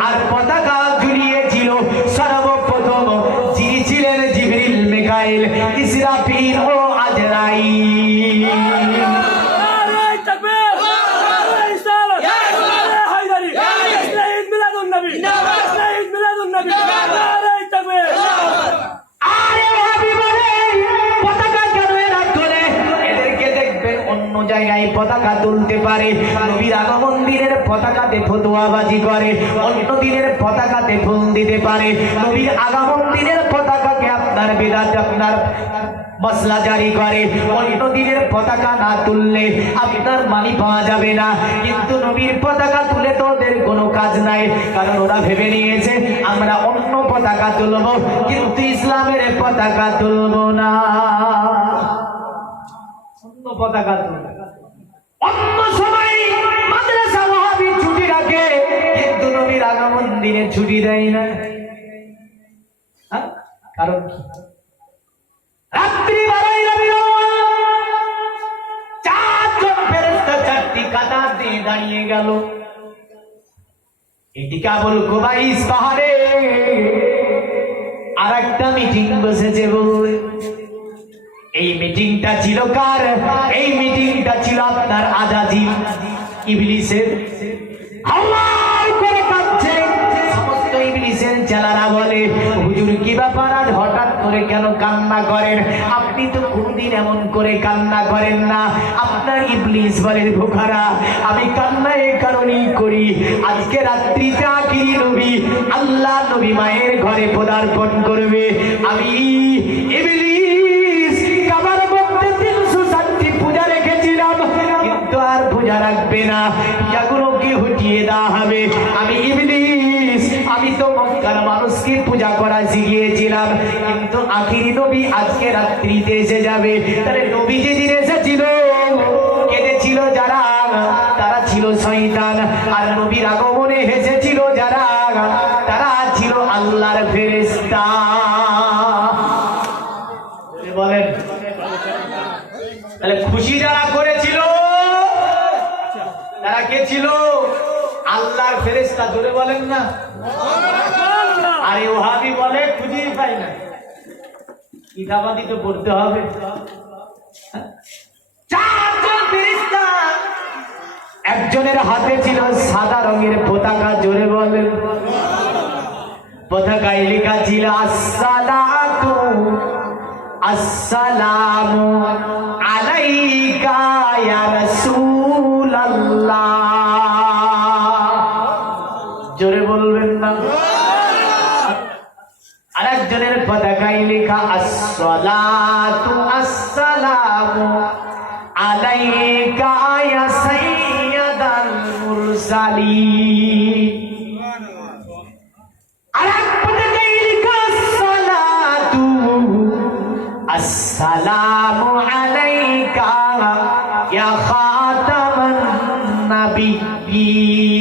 আর পতাকা ঝুলিয়েছিল সর্বপ্রথম যিনি ছিলেন জিবরিল, মিকাইল, ইসরাফিল ও আজরাইল। পতাকা তুলতে পারে, নবীর আগমন দিনের পতাকাতে ফতোয়াবাজি করে, অন্য দিনের পতাকাতে ফুল দিতে পারে। নবীর আগমন দিনের পতাকাকে আপনার বিরাট আপনার মসলা জারি করে, অন্য দিনের পতাকা না তুললে আপনার মানি পাওয়া যাবে না। কিন্তু নবীর পতাকা তুলে তো ওদের কোনো কাজ নাই, কারণ ওরা ভেবে নিয়েছে আমরা অন্য পতাকা তুলব, কিন্তু ইসলামের পতাকা তুলব না। অন্য পতাকা তুলব, অন্য সময় মাদ্রাসা ওয়াহাবি ছুটি রাখে, কিন্তু নবীর আগমন দিনে ছুটি দেয় না। কারণ কি? রাত্রি বেলায় নবীর চারজন ফেরেশতা চারটি কাতার দিয়ে দাঁড়িয়ে গেল। এদিকে আবুল কুবাইস পাহাড়ে আর একটা মিটিং বসেছে বলে। এই মিটিংটা ছিল কার? এই মিটিংটা ছিল আপনার আজাজিল ইবলিসের। আল্লাহ করে কাঁদছে সমস্ত ইবলিসের চেলারা বলে, হুজুর কি ব্যাপার আজ হঠাৎ করে কেন কান্না করেন? আপনি তো কোনদিন এমন করে কান্না করেন না। আপনার ইবলিস বলে, বোকারা আমি কান্না এই কারণেই করি, আজকে রাত্রিতে আখিরি নবী আল্লাহ নবী মায়ের ঘরে পদার্পণ করবে। আমি ইবলিস কাবার মধ্যে 360টি পূজা রেখেছিলাম, কিন্তু আর পূজা রাখবে না, পূজাগুলোকে হটিয়ে দেওয়া হবে। আমি ইবলিস, আমি তো মক্কার মানুষকে পূজা করা শিখিয়েছিলাম, কিন্তু আখিরি নবী আজকে রাত্রিতে এসে যাবে। তাহলে নবী যেদিন এসেছিল কেঁদেছিল যারা, তারা ছিল শয়তান, আর নবীর আগমনে হেসেছিল যারা, তারা ছিল আল্লাহর ফেরেশতা। বলেন, তাহলে খুশি যারা করেছিল তারা কে ছিল? আল্লাহর ফেরেশতা। জোরে বলেন না। আরে ওহাবি বলে খুঁজে পাই না, কিতাবাদি তো পড়তে হবে। চারজন ফেরেশতা, একজনের হাতে ছিল সাদা রঙের পতাকা। জোরে বলেন। পতাকায় লেখা ছিল আসসালাতু আসসালামু আলাইকা ইয়া রাসূলুল্লাহ। জোরে বলবেন না। আরেকজনের পতাকায় লেখা আসসালাতু আসসালামু আলাইকা ইয়া সাইয়্যিদাল মুরসালিন। আরেক পতাকায় লেখা আসসালাতু আসসালামু আলাইকা ইয়া খাতামান নাবিয়্যিন।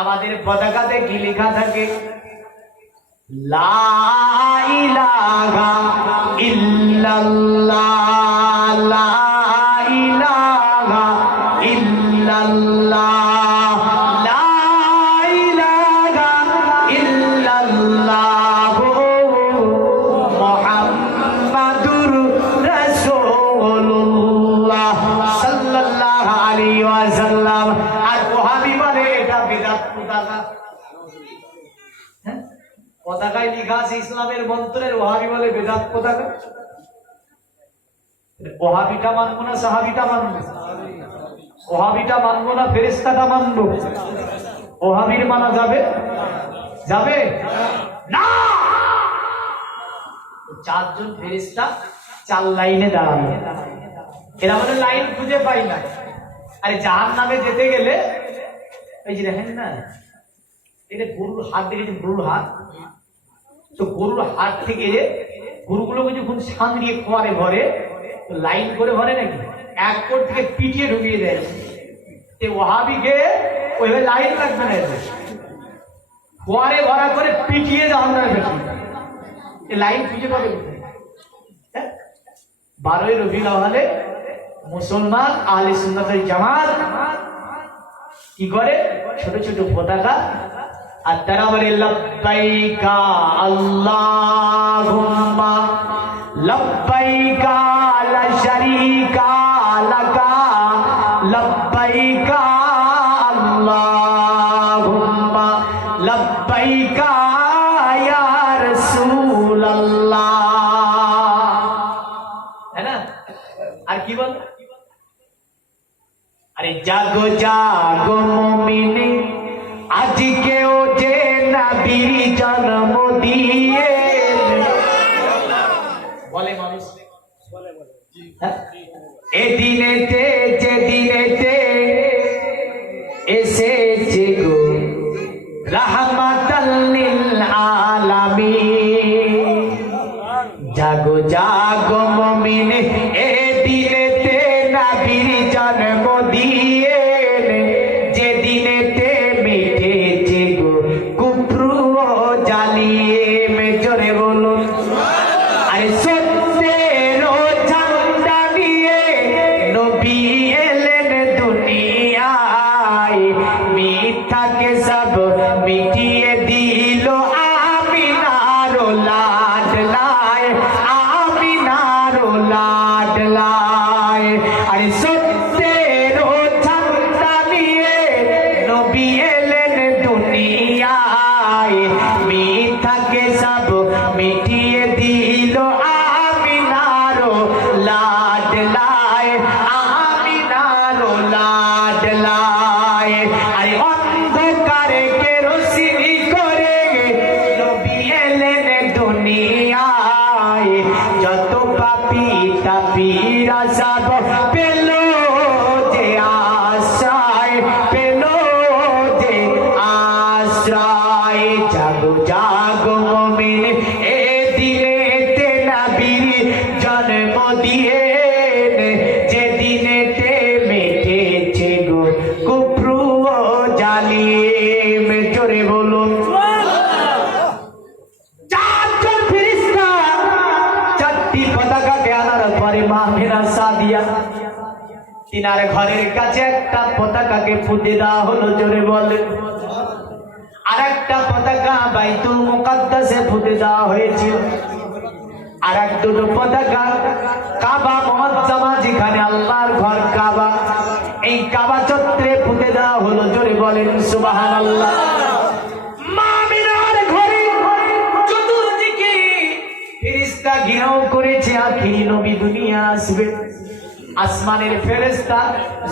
আমাদের পতাকাতে কি লেখা থাকে? লা ইলাহা ইল্লাল্লাহ, লা ইলাহা ইল্লাল্লাহ, লা ইলাহা ইল্লাল্লাহ, মুহাম্মাদুর রাসূলুল্লাহ সাল্লাল্লাহু আলাইহি ওয়াসাল্লাম। আর ওহাবি বলে এটা বিদআত পতাকা। পতাকায় লেখা আছে ইসলামের মন্ত্রের, ওহাবি বলে বেদাত পতাকা। ওহাবিটা মানবো না সাহাবিটা মানবো? ওহাবিটা মানবো না ফেরেশতাটা মানবো? ওহাবির মানা যাবে? যাবে না। চারজন ফেরেশতা চার লাইনে দাঁড়ানো, এরা বলে লাইন খুঁজে পাই না। আরে জাহান্নামে যেতে গেলে এই যে দেখেন না, এটা গরুর হাত দেখেছেন? গরুর হাত, তো গরুর হাত থেকে গরুগুলোকে যখন সামরিয়ে খোয়ারে ভরে, লাইন করে ভরে নাকি, এক কোট থেকে পিটিয়ে ঢুকিয়ে দেয়। ওহাবিকে ওইভাবে লাইন লাগবে না, খোয়ারে ভরা করে পিটিয়ে জাহান্নামে ফেলবে। লাইন খুঁজে পাবে কোথায়? 12ই রবিউল আউয়ালে মুসলমান আহলে সুন্নাত ওয়াল জামাত কি করে? ছোট ছোট পতাকা, আর তারা বলে লব্বাইকা আল্লাহুম্মা লব্বাইকা লা শারীকা লাকা লব্বাইকা আল্লাহুম্মা লব্বাইকা ইয়া রাসূলুল্লাহ। হ্যাঁ না? আর কি বল? আরে জাগো জাগো মুমিন, আজকেও যে নবীর জন্ম দিয়ে বলে মানুষ, এদিনেতে যেদিনেতে এসেছে গো রাহমাতাল লিল আলামিন। জাগো জাগো মুমিন, এদিনেতে নবীর জন্ম দিয়ে যেদিনেতে মিটেছে গো কুফর ও জালিম। জোরে বলুন। আরে সত্যের ঝান্ডা নিয়ে নবী এলেন দুনিয়ায়, মিথ্যাকে সব মিটিয়ে দিল আমিনার লাডলায়, আমিনার লাডলায়। আরে সত্যের ঝান্ডা নিয়ে নবী এলেন দুনিয়ায়, মিথ্যাকে সব মিটিয়ে দিল আমিনার লাডলায়, আমিনার লাডলায়। আরে অন্ধকারে কেরোসিনি করে নবী এলেন দুনিয়ায়, যত পাপী তাপীরা সব পেল যে আশ্রয়, পেল যে আশ্রয়। জাগো জাগো মুমিন, এ দিনেতে নবীর জন্ম দিয়ে যেদিনেতে মিটেছে গো কুফর ও জালিম। জোরে বলুন। চারজন ফেরেশতা চারটি পতাকাকে আনার পরে মা মেরা সাদিয়া তিনার ঘরের কাছে একটা পতাকাকে পুঁতে দেওয়া হলো। জোরে বলেন। আর একটা পতাকা বাইতুল মুকাদ্দাসে পুঁতে দেওয়া হয়েছিল। আর এক দুটো পতাকা কাবা মুআজ্জামা, যেখানে আল্লাহর ঘর কাবা, এই কাবা চত্বরে পুঁতে দেওয়া হলো। জোরে বলেন সুবহানাল্লাহ। মা মিনার ঘরে চতুর্দিকে ফেরেশতা ঘেরাও করেছে, আখিরি নবী দুনিয়া আসবে। আসমানের ফেরেশতা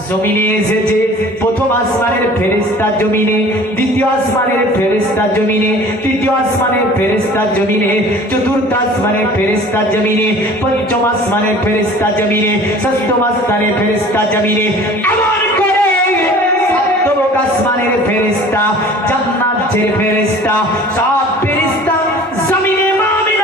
জমিনে এসেছে। প্রথম আসমানের ফেরেশতা জমিনে, দ্বিতীয় আসমানের ফেরেশতা জমিনে, তৃতীয় আসমানের ফেরেশতা জমিনে, চতুর্থ আসমানের ফেরেশতা জমিনে, পঞ্চম আসমানের ফেরেশতা জমিনে, ষষ্ঠম আসমানের ফেরেশতা জমিনে। এমন করে সপ্তম আসমানের ফেরেশতা, জান্নাতের ফেরেশতা, সব ফেরেশতা জমিনে। মুমিন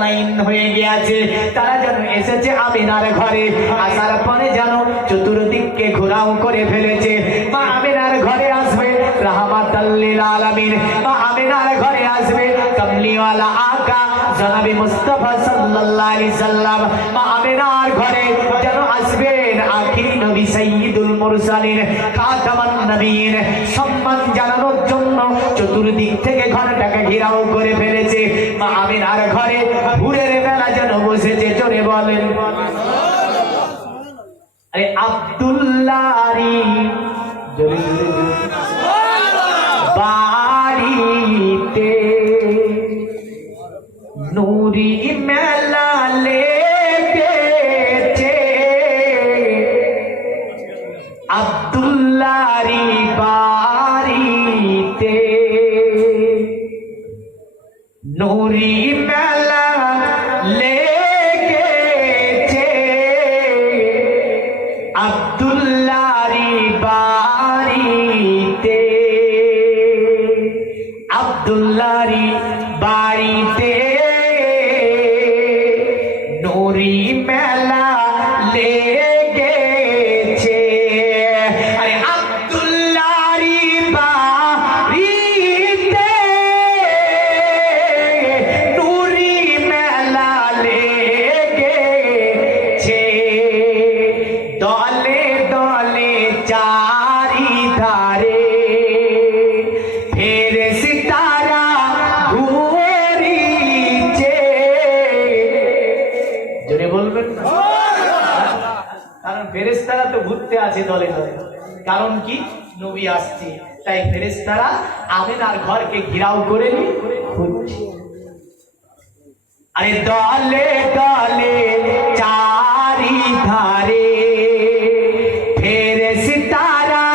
লাইন হয়ে গিয়েছে, তারা যেন এসেছে আমিনার ঘরে। আসার পরে যেন চতুর্দিককে ঘোরাও করে ফেলেছে। মা আমিনার ঘরে আসবে রাহমাতাল লিল আলামিন, মা আমিনার ঘরে আসবে কামলিওয়ালা আকা জনাবে মুস্তাফা সাল্লাল্লাহু আলাইহি সাল্লাম। মা আমিনার ঘরে যেন আসবেন আখিরি নবী সাইয়্যিদুল মুরসালিন খাতামান নবীন। সম্মান জানানোর জন্য চতুর্দিক থেকে ঘরটাকে ঘেরাও করে ফেলেছে। মা আমিনার ঘরে ভোরের বেলা যেন বসেছে, জোরে বলেন। আরে আব্দুল্লাহরি বাড়িতে নুরি মেলা লেগেছে, আব্দুল্লাহরি বাড়িতে নুরি মেলা লেগেছে, আব্দুল্লাহরি বাড়িতে, আব্দুল্লাহরি বাড়িতে নুরি মেলা লেগেছে। আরে আব্দুল্লাহরি বাড়িতে নুরি মেলা লেগেছে, দলে দলে চারিধারে ফেরেশতারা ঘুরিছে। জোরে বলবেন না? কারণ ফেরেশতারা তো ঘুরতে আছে দলে দলে। কারণ কি? নবী আসছে, তাই ফেরেশতারা আমিনার ঘরকে ঘিরাও করে ঘুরছে। আরে দলে দলে চারিধারে ফেরেশতারা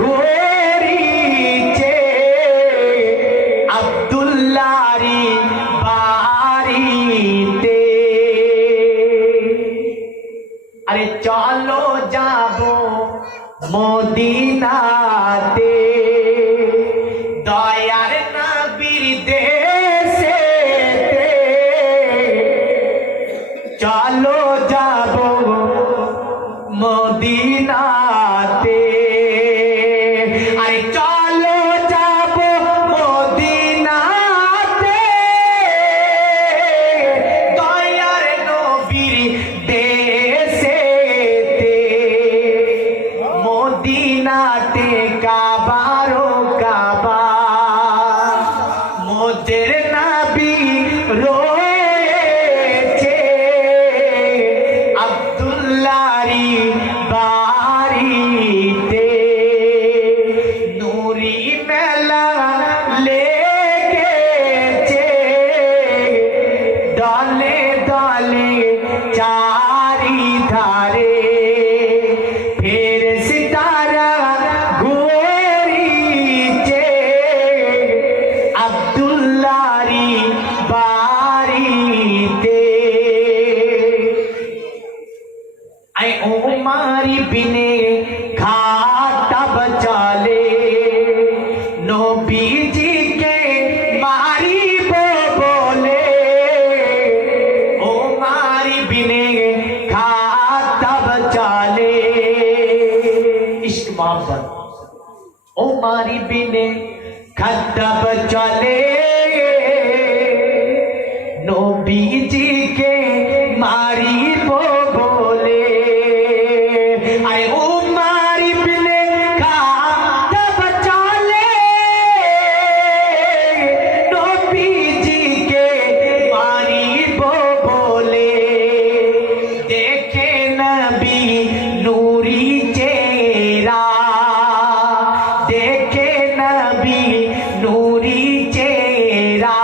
ঘুরিছে, আব্দুল্লাহরি বাড়িতে। আরে চলো যাবো মদিনাতে, দয়ার নবীর দেশেতে, চলো যাবো মদিনাতে। আরে চলো যাবো মদিনাতে, দয়ার নবীর দেশেতে, মদিনাতে কাবারো কাবা, মোদের নবী রয়েছে, আব্দুল্লাহরি বাড়িতে নুরি মেলা লেগেছে, দলে দলে চারিধারে ফেরেশতারা ঘুরিছে, আব্দুল্লাহরি বাড়িতে। আই উমর বিনে খাতাব চলে, নবীজিকে মারিব বলে, উমর বিনে খাতাব চলে, ইশক মোহব্বত। উমর বিনে খাতাব চলে, নবীজিকে মারিব বলে। আরে উমর ইবনে খাত্তাব চলে, নবীজিকে মারিব বলে। দেখে নবী নূরি চেহারা, দেখে নবী নূরি চেহারা,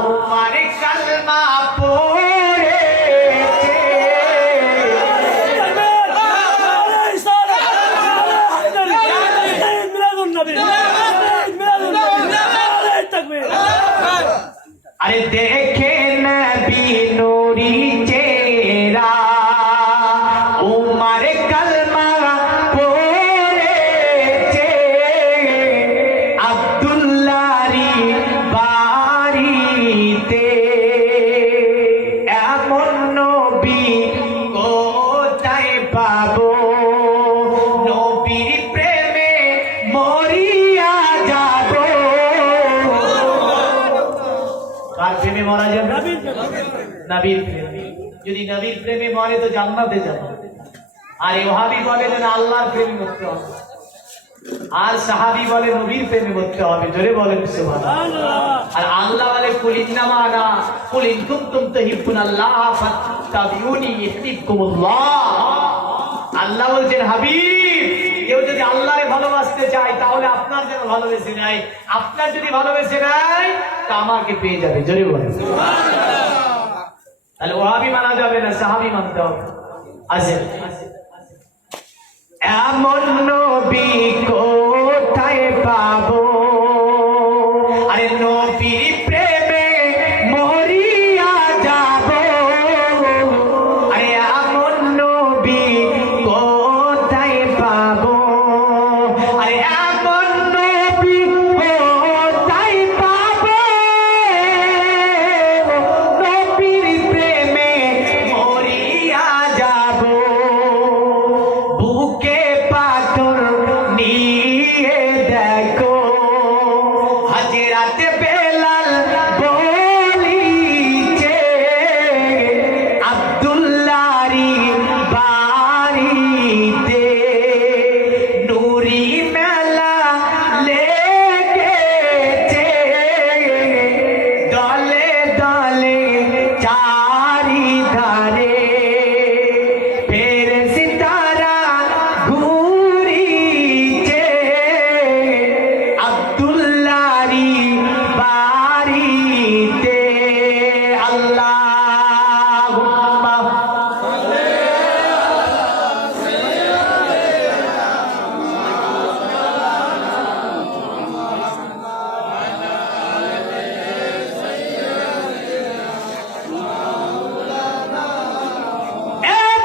উমর কলমা পড়েছে। আরে দেখে নবী নূরি চেহারা, উমর কলমা পড়েছে, আব্দুল্লাহরি বাড়িতে কার প্রেমে মরা যাবে? নবীর প্রেমে। যদি নবীর প্রেমে মরে তো জান্নাতে যাবে। আর ওহাবি বলে যে আল্লাহর প্রেমে মরতে হবে, আর সাহাবী বলে নবীর প্রেমে মরতে হবে। জোরে বলেন সুবহানাল্লাহ। আর আল্লাহ বলে কুল ইন্নামা আনা কুল ইন কুনতুম তুহিব্বুনাল্লাহ ফাত্তাবিউনি ইউহিব্বুকুমুল্লাহ। আল্লাহ বলছেন হাবিব, কেউ যদি আল্লাহরে ভালোবাসতে চায় তাহলে আপনার যেন ভালোবেসে নেয়, আপনার যদি ভালোবেসে নেয় তা আমাকে পেয়ে যাবে। জোরে বলেন সুবহানাল্লাহ। তাহলে ওহাবি মানা যাবে না, সাহাবী মানতে হবে। আসেন, এমন নবী কোথায় পাবো? আরে নবীর প্রেমে মরিয়া যাবো। আরে এমন নবী কোথায় পাবো? আরে এমন নবী কোথায় পাবো? নবীর প্রেমে মরিয়া যাবো। বুকে পাথর নিয়ে দেখো, হাজরাতে বেলাল বলিছে আব্দুল্লাহরি বাড়িতে নুরি মেলা লেগেছে, দলে দলে চারিধারে ফেরেশতারা ঘুরিছে আব্দুল্লাহরি বাড়িতে। আল্লাহুম্মা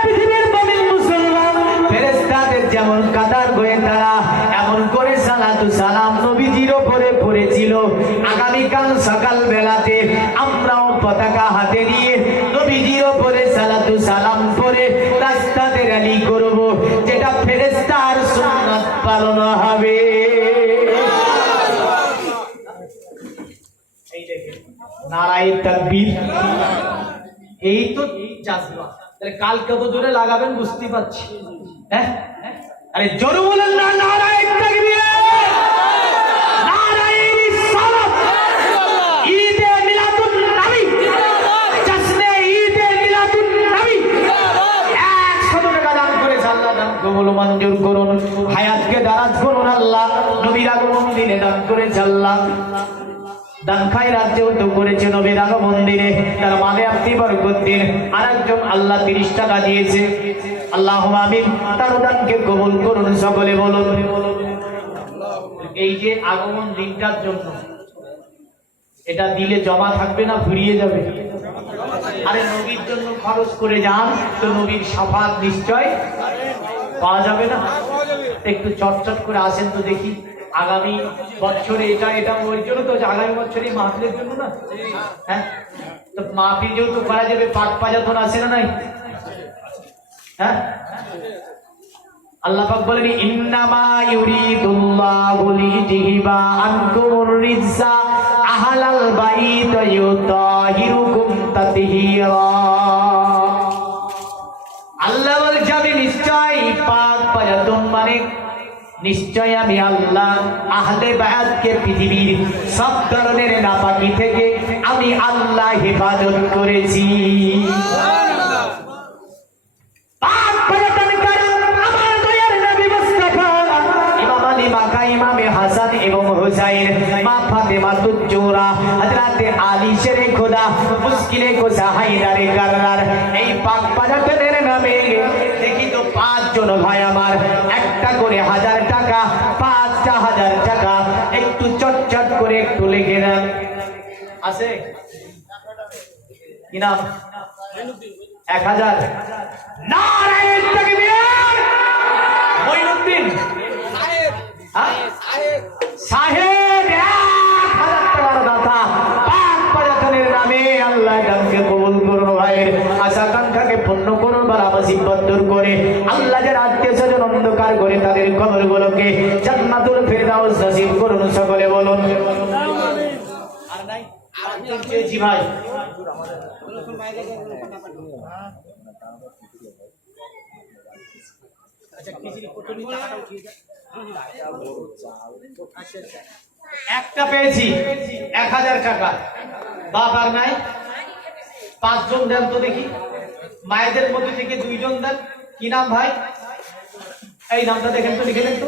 পৃথিবীর মুমিন মুসলমান ফেরেশতাদের যেমন কাতার গোয়েন্দারা এমন করে সালাতু সালাম নবীজির উপরে পড়েছিল। আগামীকাল সকাল বেলাতে আমরাও পতাকা হাতে নিয়ে নবীজির উপরে সালাতু সালাম পড়ে রাস্তাতে র্যালি করব, যেটা ফেরেশতার সুন্নাত পালন হবে। এই দেখেন নারায়ে তাকবীর, এই তো জাজবা। তাহলে কাল কত জোরে লাগাবেন বুঝতে পারছি। হ্যাঁ, আরে জোরে বলেন না নারায়ে তাকবীর, নারায়ে রিসালাত, ঈদে মিলাদুন নবী, জশ্নে ঈদে মিলাদুন নবী। 100 টাকা দান করেছে আল্লাহ, দান কবুল মঞ্জুর করুন, হায়াতকে দারাজ করুন আল্লাহ। নবীর আগমন দিনে দান করেছে আল্লাহ, দান খায়রাত যেহেতু করেছে নবীর আগমন দিনে, তার মানে আপনি বরকত দিন। আরেকজন আল্লাহ 30 টাকা দিয়েছে, আল্লাহুম্মা আমিন, তার দানকে কবুল করুন সকলে বলুন। এই যে আগমন দিনটার জন্য এটা দিলে জমা থাকবে না, ফুরিয়ে যাবে। আরে নবীর জন্য খরচ করে যান তো নবীর শাফাত নিশ্চয় পাওয়া যাবে না। একটু চটচট করে আসেন তো দেখি, আগামী বছরে এটা ওই জন্য তো আগামী বছরে মাহফিলের জন্য না। হ্যাঁ, তো মাহফিল যেহেতু করা যাবে, পাট পাজাতন আসে না নাই? হ্যাঁ, আল্লাহ পাক বলেন ইন্নামা ইউরিদুল্লাহু লিইযহিবা আনকুমুর রিজসা আহলাল বাইত ইউতাহিরুকুম তাতহীরা। আল্লাহ বলছে আমি নিশ্চয় পাক পাজাতন মানে নিশ্চয় আমি আল্লাহ আহলে বায়াতকে পৃথিবীর সব ধরনের নাপাকি থেকে আমি আল্লাহ হেফাজত করেছি। পাক পাজাতন কারণ আমার দয়ার নবী মুস্তাফা ইমাম আলী মাকা ইমামে হাসান এবং হুসাইন, মা ফাতেমা তুজোরা, হযরতে আলী শেরে খোদা, মুশকিলে কোসা হায়দারে কাররার, এই পাক পাজাতনের নামে দেখি তো 5 জন ভাই আমার একটা করে 1000 টাকা, 5,000 টাকা একটু চটচট করে একটু লিখে দেন। আছে কি নাম? 1000। নারায়ে তাকবীর। মঈনুদ্দিন সাহেব 1000 টাকার দাতা। পাক পাজাতনের নামে আল্লাহ দানকে কবুল করুন, ভাইয়ের আশা আকাঙ্ক্ষাকে পূর্ণ করুন, বালাবাসী বদর করে আল্লাহ যারা আত্মীয় স্বজন অন্ধকার করে তাদের কবরগুলোকে জান্নাতুল ফেরদাউস নসিব করুন সকলে বলুন। আর নাই আরেকজন চেয়েছি ভাই। একটা পেয়েছি 1000 টাকা। বাপ আর নাই, 5 জন দেন তো দেখি। মায়েদের মধ্যে থেকে 2 জন দেন। কি নাম ভাই? এই নামটা দেখেন তো, লিখে দেন তো।